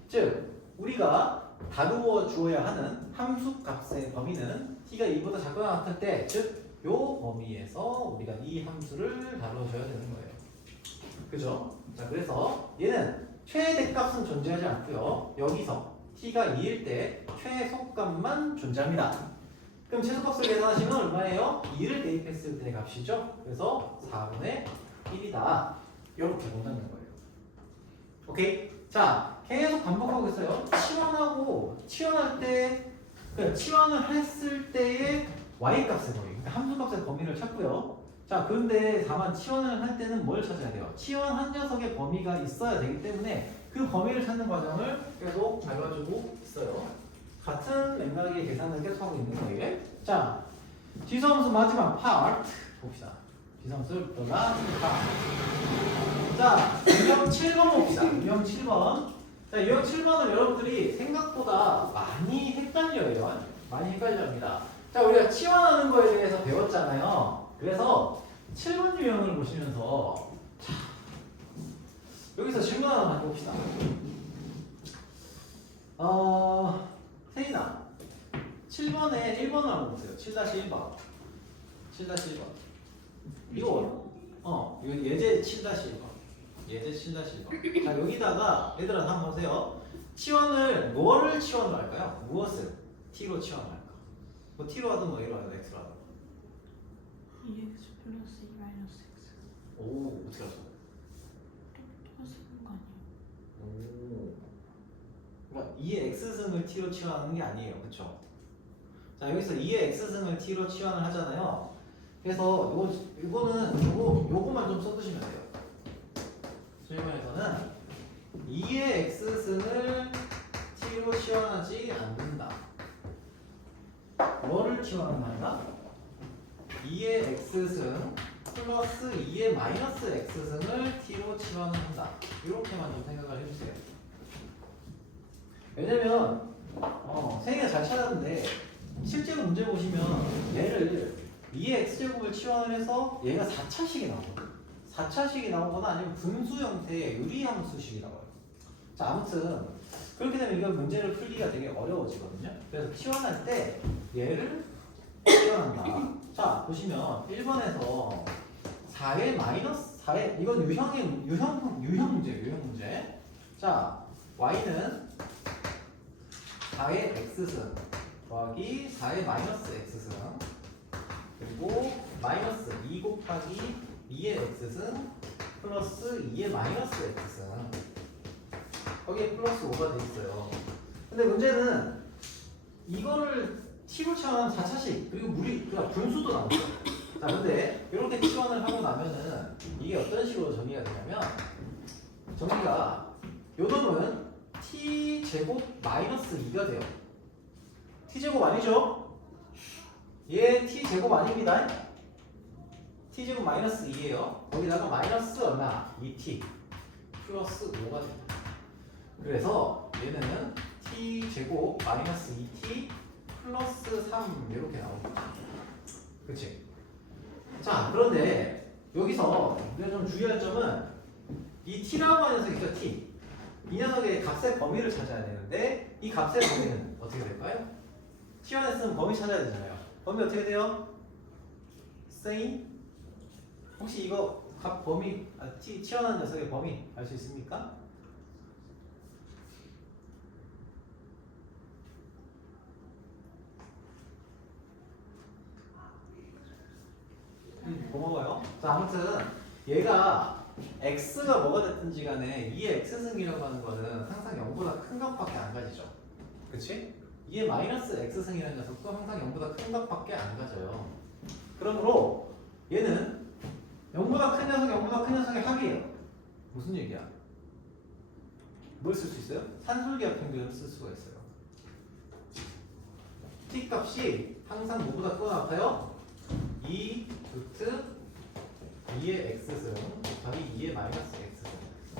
즉 우리가 다루어 주어야 하는 함수 값의 범위는 t가 2보다 작거나 같을 때, 즉 요 범위에서 우리가 이 함수를 다루어줘야 되는 거예요. 그죠? 자, 그래서 얘는 최대값은 존재하지 않고요. 여기서 t가 2일 때 최소값만 존재합니다. 그럼 최소값을 계산하시면 얼마예요? 2를 대입했을 때 값이죠. 그래서 4분의 1이다. 이렇게 본다는 거예요. 오케이? 자, 계속 반복하고 있어요. 치환할 때, 치환을 했을 때의 y 값의 범위, 그러니까 함수값의 범위를 찾고요. 자, 그런데 다만 치환을 할 때는 뭘 찾아야 돼요? 치환한 녀석의 범위가 있어야 되기 때문에 그 범위를 찾는 과정을 계속 밟아주고 있어요. 같은 맥락의 계산을 계속하고 있는 거예요. 자, 지수함수 마지막 파트 봅시다. 지수함수부터 마지막 파트. 자, 유형 7번 봅시다. 유형 7번. 자, 유형 7번은 여러분들이 생각보다 많이 헷갈려요. 많이 헷갈려합니다. 자, 우리가 치환하는 거에 대해서 배웠잖아요. 그래서 7번 유형을 보시면서 자, 여기서 질문 하나 해봅시다. 세인아, 7번에 1번을 한번 보세요. 7-1번. 7-1번. 이거 예제 7-1번. 예제 7-1번. 자, 여기다가 얘들아 한번 보세요. 치환을 뭐를 치환을 할까요? 무엇을 t로 치환을 할까? 뭐 t로 하든 뭐 A로 하든 x로 하든. 2x 플러스 2 마이너스 x. 오, 어떻게 알았어? 똑같은 거 아니에요? 오. 그러니까 2의 x승을 t로 치환하는 게 아니에요. 그쵸? 자, 여기서 2의 x승을 t로 치환을 하잖아요. 그래서 요거만 좀 써두시면 돼요. 질문에서는 2의 x승을 t로 치환하지 않는다. 뭐를 치환한다? 2의 x승 플러스 2의 마이너스 x승을 t로 치환한다. 이렇게만 좀 생각을 해주세요. 왜냐면 생이가 잘 찾았는데 실제로 문제 보시면 얘를 2의 x제곱을 치환을 해서 얘가 4차식이 나오거든. 4차식이 나오거나 아니면 분수 형태의 유리함수식이 나와요. 자, 아무튼 그렇게 되면 이건 문제를 풀기가 되게 어려워지거든요. 그래서 치환할 때 얘를 치환한다. 자, 보시면 1번에서 4의 마이너스 4의 이건 유형 문제. 자, y는 4의 x승 더하기 4의 마이너스 x승 그리고 마이너스 2 곱하기 2의 x승 플러스 2의 마이너스 x승 거기에 플러스 5가 돼 있어요. 근데 문제는 이거를 t로 치환하면 4차식 그리고 그러니까 분수도 나오죠. 자, 근데 이렇게 치환을 하고 나면은 이게 어떤 식으로 정의가 되냐면 정의가 요 놈은 t제곱 마이너스 2가 돼요. t제곱 아니죠? 얘 t제곱 아닙니다. t제곱 마이너스 2예요. 거기다가 마이너스 얼마? 2t 플러스 5가 됩니다. 그래서 얘는 t제곱 마이너스 2t 플러스 3 이렇게 나옵니다. 그치? 자, 그런데 여기서 우리가 좀 주의할 점은 이 t라고 하는 녀석이 있죠. t 이 녀석의 값의 범위를 찾아야 되는데 이 값의 범위는 어떻게 될까요? 치환했으면 범위 찾아야 되잖아요. 범위 어떻게 돼요? 세인 혹시 이거 값 범위 치환한 녀석의 범위 알 수 있습니까? 고마워요. 자, 아무튼 얘가 x가 뭐가 됐든지 간에 2의 x승이라고 하는 거는 항상 0보다 큰 값밖에 안 가지죠. 그치? 2의 마이너스 x승이라는 녀석도 항상 0보다 큰 값밖에 안 가져요. 그러므로 얘는 0보다 큰 녀석, 0보다 큰 녀석의 합이에요. 무슨 얘기야? 뭘 쓸 수 있어요? 산술기하 평균을 쓸 수가 있어요. t 값이 항상 뭐보다 크거나 같아요? 2 루트 2의 x승 곱하기 2의 마이너스 x승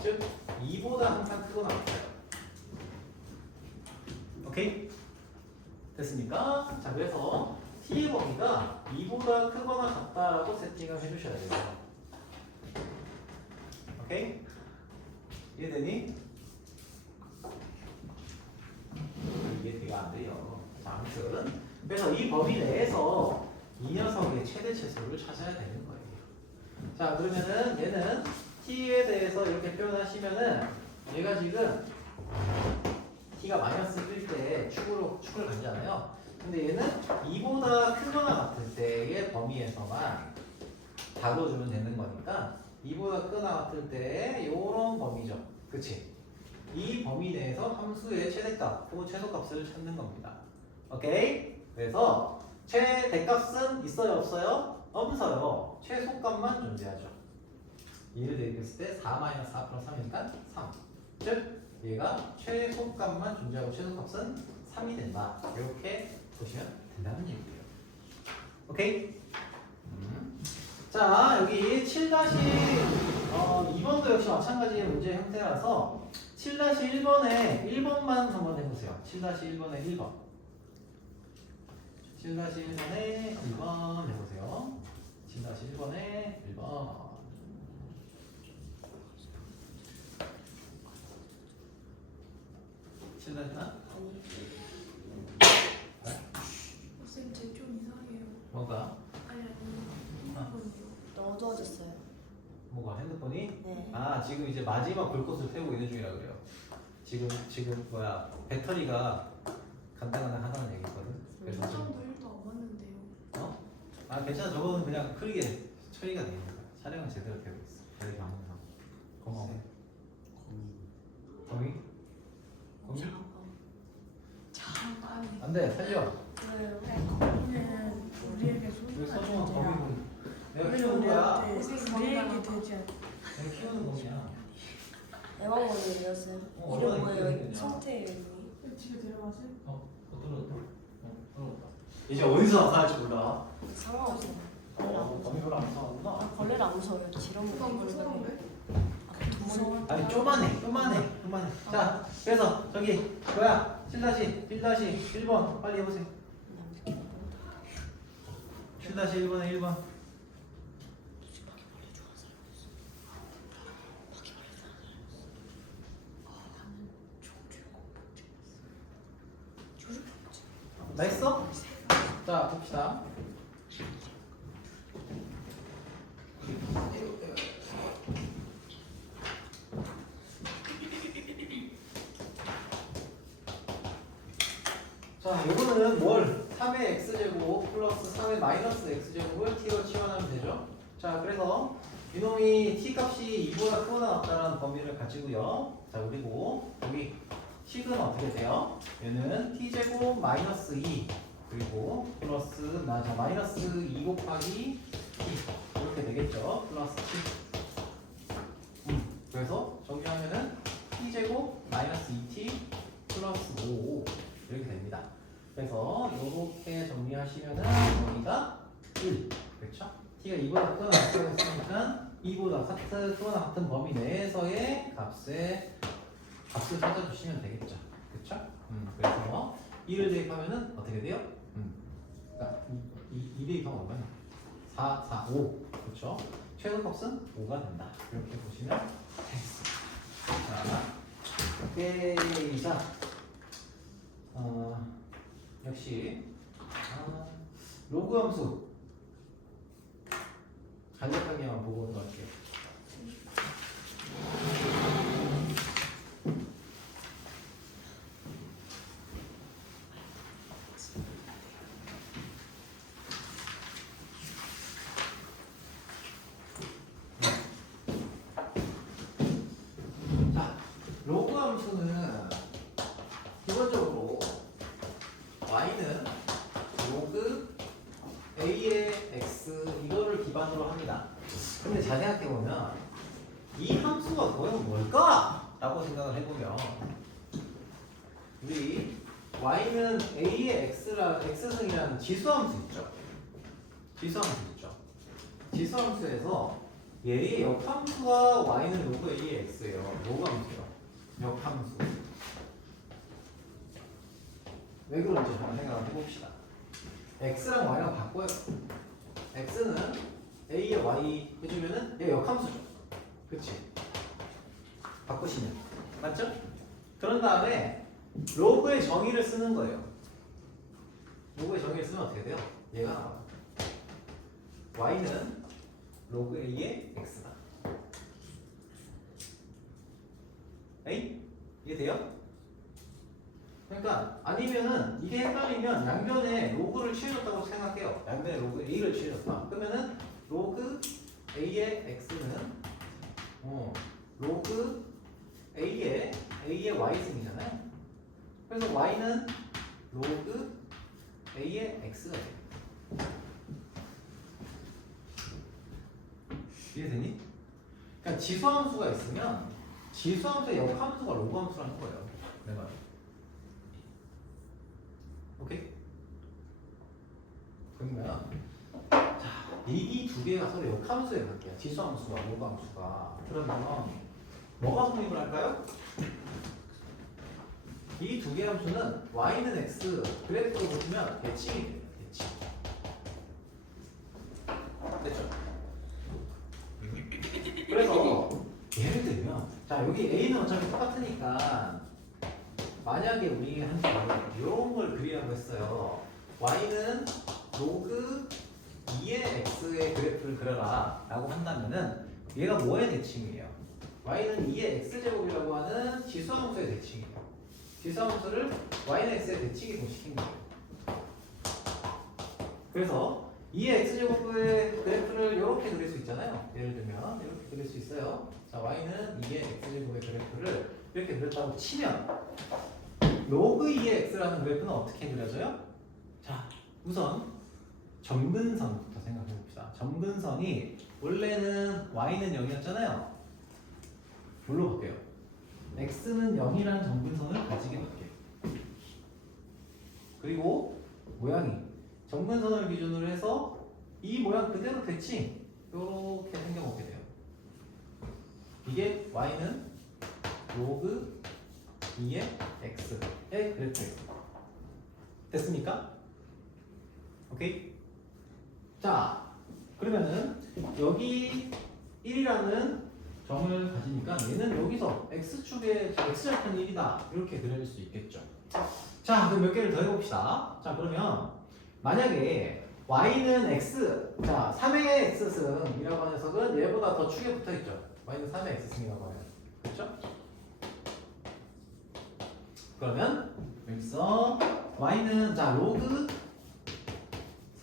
즉 2보다 항상 크거나 같아요. 오케이? 됐습니까? 자, 그래서 t의 범위가 2보다 크거나 같다라고 세팅을 해주셔야 돼요. 오케이? 이해되니? 이해가 안 돼요. 자, 아무튼 그래서 이 범위 내에서 이 녀석의 최대 최소를 찾아야 되는 거예요. 자, 그러면은 얘는 t에 대해서 이렇게 표현하시면은 얘가 지금 t가 마이너스 1일 때 축을 가잖아요. 근데 얘는 2보다 큰 거나 같을 때의 범위에서만 다뤄주면 되는 거니까 2보다 크거나 같을 때 요런 범위죠. 그치? 이 범위 내에서 함수의 최대값 혹은 최소값을 찾는 겁니다. 오케이? 그래서 최대값은 있어요 없어요? 없어요. 최소값만 존재하죠. 2를 대입했을 때 4-4 플러스 3이니까 3. 즉 얘가 최소값만 존재하고 최소값은 3이 된다. 이렇게 보시면 된다는 얘기예요. 오케이? 자 여기 7-2번도 역시 마찬가지의 문제 형태라서 7-1번에 1번만 한번 해보세요. 7-1번에 1번 7-1번에 1번 해보세요. 7-1번에 1번 실례했나? 선생님 제좀 이상해요. 뭐가? 아니 핸드폰이요. 어두워졌어요. 뭐가 핸드폰이? 네. 아 지금 이제 마지막 불꽃을 태우고 있는 중이라 그래요. 지금 뭐야 배터리가 간당간당 하다는 얘기거든. 그래서 지금 화장도 1도 안 왔는데요. 어? 아 괜찮아 저거는 그냥 크게 처리가 되는 거야. 촬영은 제대로 되고 있어. 배터리 방송상. 고마워. 거미? 거미? 아니 안돼 살려. 왜요? 거미는 우리에게 왜 소중한 소중한 존재야. 거미를 내가 우리는 키우는 거야. 우리에게 되지 않아. 내가 키우는 거미야. 애완견이었어요. 어, 이름 얼마나 뭐예요? 이쁘겠냐. 성태 이름이. 집에 데려가세요? 떨어졌다. 이제 어디서 나타날지 몰라. 상관없어요. 거미 별로 안 무서워하구나. 아, 벌레를 안 무서워요. 지렁이 난 벌레. 무서운데? 무서워. 아니 쪼만해. 자 그래서 저기 뭐야 7-1번 빨리 해보세요. 7-1번에 1번. 나 했어? 자 봅시다. 자, 이거는 뭘? 3의 x제곱 플러스 3의 마이너스 x제곱을 t로 치환하면 되죠. 자, 그래서 이놈이 t 값이 2보다 크거나 같다는 범위를 가지고요. 자, 그리고 여기 식은 어떻게 돼요? 얘는 t제곱 마이너스 2 그리고 플러스 마이너스 2 곱하기 t 이렇게 되겠죠. 플러스 t. 그래서 정리하면은 t제곱 마이너스 2t 플러스 5 이렇게 됩니다. 그래서 이렇게 정리하시면은 여기가 1 그렇죠? t가 2보다 크거나 같다고 했으니까 2보다 크거나 같은 범위 내에서의 값을 찾아주시면 되겠죠. 그렇죠? 그래서 2를 대입하면은 어떻게 돼요? 그러니까 2 대입하면 얼마냐? 4, 5 그렇죠? 최소값은 5가 된다. 이렇게 보시면 되겠습니다. 자, 오케이. 자, 역시 로그 함수 간략하게만 보고 넘어갈게요. 자, 로그 함수는 기본적으로 y는 로그 a의 x 이거를 기반으로 합니다. 근데 잘 생각해 보면 이 함수가 도대체 뭘까? 라고 생각을 해보면 우리 y는 a의 x승이라는 지수함수 있죠. 지수함수에서 얘의 역함수가 y는 로그 a의 x예요. 로그 함수요. 역함수. 왜 그런지 한번 생각을 해봅시다. x랑 y랑 바꿔요. x는 a의 y 해주면은 얘 역함수죠. 그치? 바꾸시면 맞죠? 그런 다음에 로그의 정의를 쓰는 거예요. 로그의 정의를 쓰면 어떻게 돼요? 얘가 나와요. y는 로그 a의 x다. 에이? 이해돼요? 그러니까 아니면은 이게 헷갈리면 양변에 로그를 취해줬다고 생각해요. 양변에 로그 A를 취해줬다. 그러면은 로그 A의 X는 로그 A의 Y승이잖아요. 그래서 Y는 로그 A의 X가 돼요. 이해되니? 그러니까 지수함수가 있으면 지수함수의 역함수가 로그함수라는 거예요. 내 말. 오케이? 그러면 자, 이 두 개가 서로 역함수에 갈게요. 지수함수와 로그함수가. 그러면 뭐가 성립을 할까요? 이 두 개의 함수는 y는 x 그래프로 보시면 대칭이 돼요. 대칭. 됐죠? 그래서 예를 들면 자 여기 a는 어차피 똑같으니까 만약에 우리 이런 걸 그리라고 했어요. y는 로그 2의 x의 그래프를 그려라 라고 한다면은 얘가 뭐의 대칭이에요? y는 2의 x제곱이라고 하는 지수함수의 대칭이에요. 지수함수를 y는 x의 대칭이 시킨 거예요. 그래서 2의 x제곱의 그래프를 이렇게 그릴 수 있잖아요. 예를 들면 이렇게 그릴 수 있어요. 자, y는 2의 x제곱의 그래프를 이렇게 그렸다고 치면 로그 2의 x라는 그래프는 어떻게 그려져요? 자, 우선 점근선부터 생각해 봅시다. 점근선이 원래는 y는 0이었잖아요. 뭘로 바뀌어요? x는 0이라는 점근선을 가지게 바뀌어요. 그리고 모양이 점근선을 기준으로 해서 이 모양 그대로 대칭 이렇게 생겨먹게 돼요. 이게 y는 로그 2의 x의 그래프예요. 됐습니까? 오케이? 자, 그러면은 여기 1이라는 점을 가지니까 얘는 여기서 x축의 x절편 1이다 이렇게 그릴 수 있겠죠. 자, 그럼 몇 개를 더 해봅시다. 자, 그러면 만약에 y는 x, 자 3의 x승이라고 하는 녀석은 얘보다 더 축에 붙어있죠. y는 3의 x승이라고 하면 그렇죠? 그러면 여기서 y는 자 로그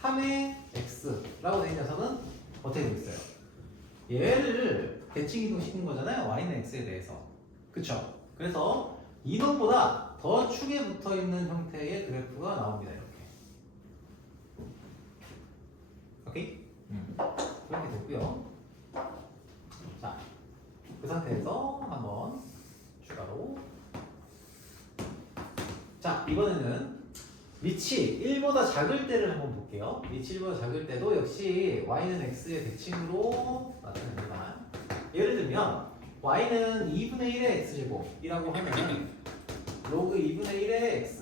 3의 x라고 된 녀석은 어떻게 되고 있어요? 얘를 대칭 이동시킨 거잖아요. y는 x에 대해서. 그쵸? 그래서 이놈보다 더 축에 붙어있는 형태의 그래프가 나옵니다. 이렇게. 오케이? 그렇게 됐고요. 자, 그 상태에서 한번 추가로 자, 이번에는 밑이 1보다 작을 때를 한번 볼게요. 밑이 1보다 작을 때도 역시 y는 x의 대칭으로 나타냅니다. 예를 들면 y는 2분의 1의 x제곱이라고 하면 로그 2분의 1의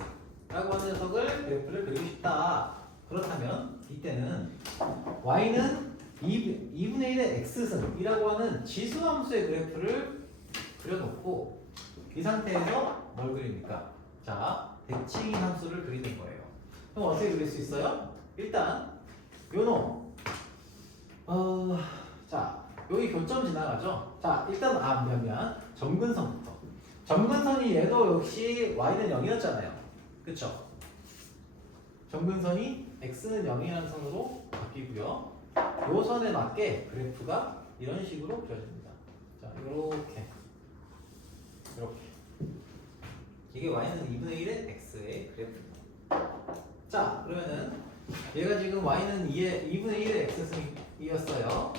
x라고 하는 녀석을 그래프를 그리고 싶다. 그렇다면 이때는 y는 2분의 1의 x승이라고 하는 지수함수의 그래프를 그려놓고 이 상태에서 뭘 그립니까? 자, 대칭 함수를 그리는 거예요. 그럼 어떻게 그릴 수 있어요? 일단 요놈 자 여기 교점 지나가죠. 자 일단 미안 점근선부터. 점근선이 얘도 역시 y는 0이었잖아요. 그쵸? 점근선이 x는 0이라는 선으로 바뀌고요. 요 선에 맞게 그래프가 이런 식으로 그려집니다. 자 이렇게 이게 y는 2분의 1의 x의 그래프입니다. 자 그러면은 얘가 지금 y는 2분의 1의 x승이었어요.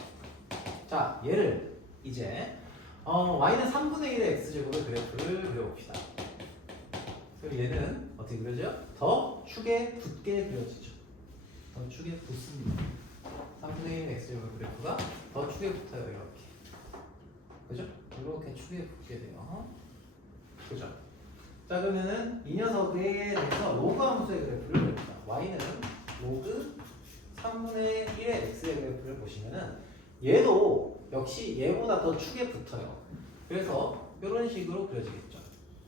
자 얘를 이제 y는 3분의 1의 x제곱의 그래프를 그려봅시다. 그럼 얘는 어떻게 그려져요? 더 축에 붙게 그려지죠. 더 축에 붙습니다. 3분의 1의 x제곱의 그래프가 더 축에 붙어요. 이렇게. 그죠? 이렇게 축에 붙게 돼요. 그죠? 자 그러면은 이 녀석에 대해서 로그 함수의 그래프를 그립니다. y는 로그 3분의 1의 x의 그래프를 보시면은 얘도 역시 얘보다 더 축에 붙어요. 그래서 이런 식으로 그려지겠죠.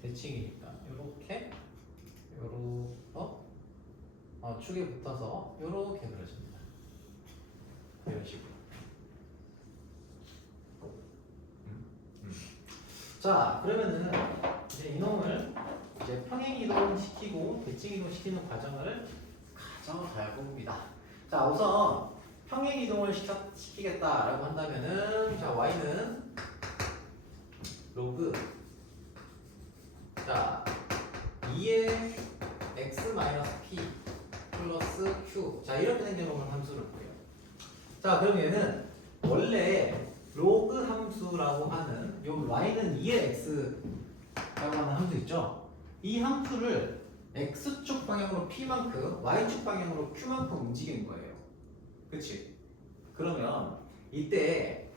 대칭이니까 이렇게 축에 붙어서 이렇게 그려집니다. 이런 식으로. 자 그러면은 이제 이놈을 이제 평행 이동시키고 대칭 이동시키는 과정을 가정할 겁니다. 자, 우선 평행 이동을 시키겠다라고 한다면은 자, y는 로그 자 2의 x-p 플러스 q 자 이렇게 생겨놓은 함수를 보여요. 자, 그럼 얘는 원래 로그 함수라고 하는 요 y는 2의 x라고 하는 함수 있죠? 이 함수를 x축 방향으로 p만큼 y축 방향으로 q만큼 움직이는 거예요. 그치? 그러면 이때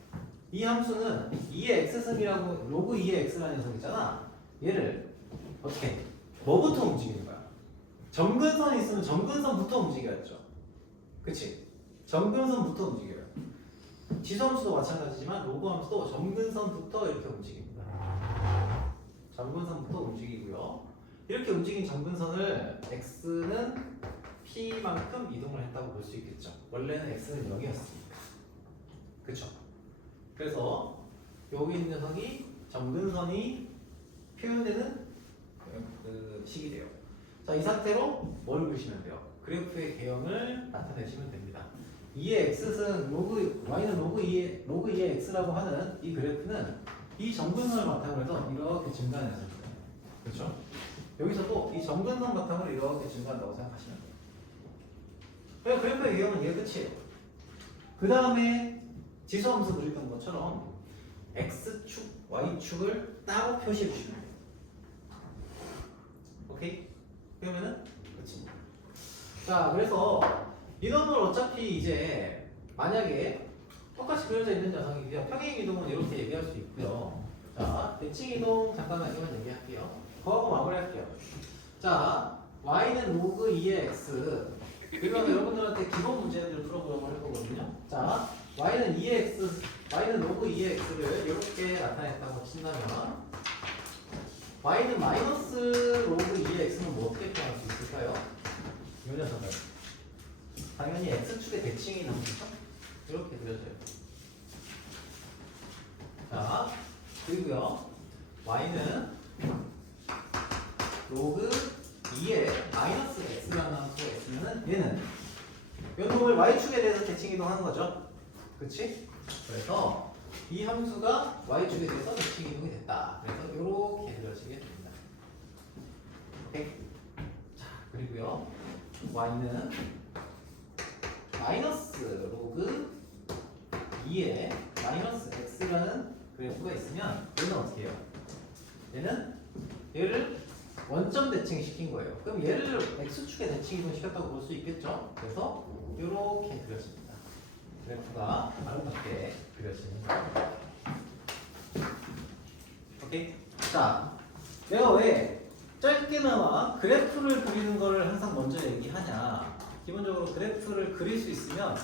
이 함수는 2의 x승이라고 로그 2의 x라는 녀석이잖아. 얘를 어떻게? 뭐부터 움직이는 거야? 점근선이 있으면 점근선부터 움직여야죠. 그치? 점근선부터 움직여요. 지수함수도 마찬가지지만 로그 함수도 점근선부터 이렇게 움직입니다. 점근선부터 움직이고요. 이렇게 움직인 점근선을 x는 p만큼 이동을 했다고 볼 수 있겠죠. 원래는 x는 0이었으니까. 그쵸? 그래서 여기 있는 녀석이 점근선이 표현되는 그 식이 돼요. 자, 이 상태로 뭘 그리시면 돼요? 그래프의 개형을 나타내시면 됩니다. 2의 x승 로그 y는 로그 2의 x라고 하는 이 그래프는 이 점근선을 바탕으로 해서 이렇게 증가하는 녀석입니다. 그렇죠? 여기서도 이 점근선 바탕으로 이렇게 증가한다고 생각하시면 돼요. 그래서 그래프의 개형은 얘가 끝이에요. 그 다음에 지수함수 그렸던 것처럼 x축, y축을 따로 표시해 주시면 돼요. 오케이? 그러면은 끝입니다. 자, 그래서 이놈을 어차피 이제 만약에 똑같이 그려져 있는 녀석이 그냥 평행 이동은 이렇게 얘기할 수 있고요. 자, 대칭 이동 잠깐만 이만 얘기할게요. 그거하고 마무리할게요. 자, y는 로그 2의 x. 그러면 여러분들한테 기본 문제들을 풀어보려고 할 거거든요. 자, y는 2의 x, y는 로그 2의 x를 이렇게 나타냈다고 친다면 y는 마이너스 로그 2의 x는 뭐 어떻게 표현할 수 있을까요? 이 녀석을 당연히 x축의 대칭이 나오겠죠? 이렇게 그려져요. 자, 그리고요 y는 로그 2의 마이너스 x라는 함수가 있으면은 얘는 이 놈을 y축에 대해서 대칭 이동하는 거죠. 그치? 그래서 이 함수가 y축에 대해서 대칭 이동이 됐다. 그래서 이렇게 그려지게 됩니다. 오케이? 자, 그리고요 y는 마이너스 로그 2의 마이너스 x라는 그래프가 있으면 얘는 어떻게 해요? 얘를 원점 대칭 시킨 거예요. 그럼 얘를 x축에 대칭 이동 시켰다고 볼 수 있겠죠? 그래서 이렇게 그려집니다. 그래프가 아름답게 그려지는 거예요. 오케이? 자, 내가 왜 짧게나마 그래프를 그리는 거를 항상 먼저 얘기하냐? 기본적으로 그래프를 그릴 수 있으면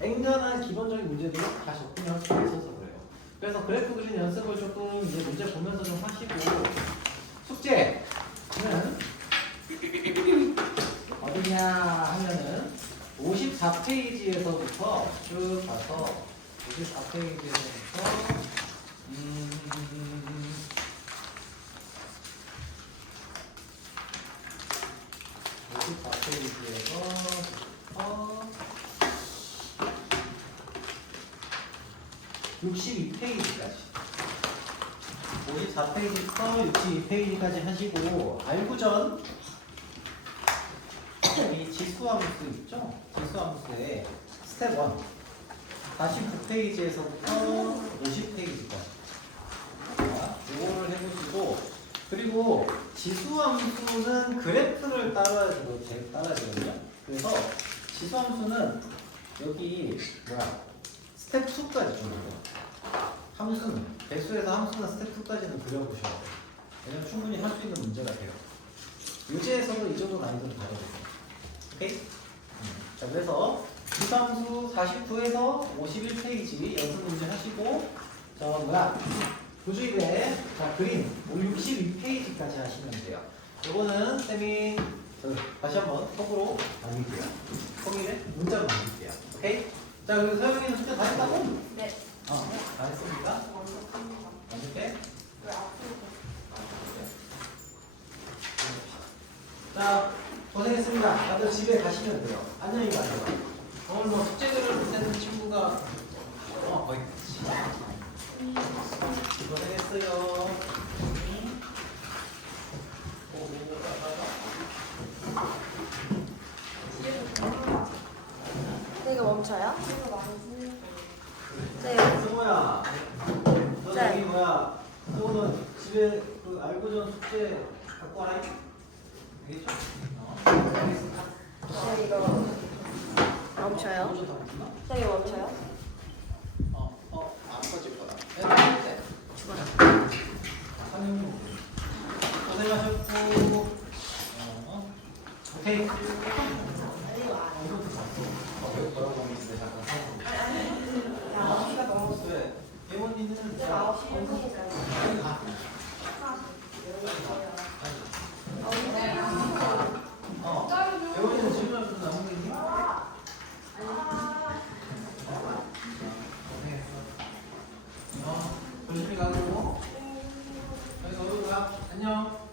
앵간한 기본적인 문제들을 다 접근할 수 있어서 그래요. 그래서 그래프 그리는 연습을 조금 이제 문제 보면서 좀 하시고 숙제는 어디냐 하면은 54페이지에서부터 쭉 가서 54페이지에서부터 62페이지까지 54페이지부터 62페이지까지 하시고 알구전 이 지수함수 있죠? 지수함수의 스텝 1 49페이지에서부터 50페이지까지 자, 이거를 해보시고 그리고 지수함수는 그래프를 따라야 되거든요. 그래서 지수함수는 여기 스텝 2까지 줍니다. 함수는 배수에서 함수나 스텝 2까지는 그려보셔야 돼요. 왜냐면 충분히 할 수 있는 문제가 돼요. 유제에서도 이 정도 난이도는 다르거든요. 오케이? 자, 그래서 지수함수 49에서 51페이지 연습 문제 하시고 구주입에 자 그림 62페이지까지 하시면 돼요. 이거는 쌤이 다시 한번 톡으로 남길게요. 통일에 문자로 남길게요. 오케이? 자, 그리고 서영이는 숙제 다 했다고? 네. 다 했습니까? 완벽합니다. 만족해? 왜 앞으로 얘기 안 해봐. 오늘 뭐 숙제들을 못했는 친구가 거의 고생했어요. 이거 멈춰요? 네. 승호야, 너 네. 여기 뭐야? 승호는 집에 그 알고전 숙제 갖고 와라. 알겠죠? 네, 이거 멈춰요? 알고전 다 붙나? 네, 이거 멈춰요? 안 꺼질 거다. 죽어라. 선생님 고생하셨고, 오케이. 뭐라고 하는데 잠깐. 야, 시가 너무 왜? 예원이는 내가 9시 반이니까. 예원이는 질문할 좀 남은 게 있니? 고생했어. 조심히 가고. 여기 너도 가. 안녕.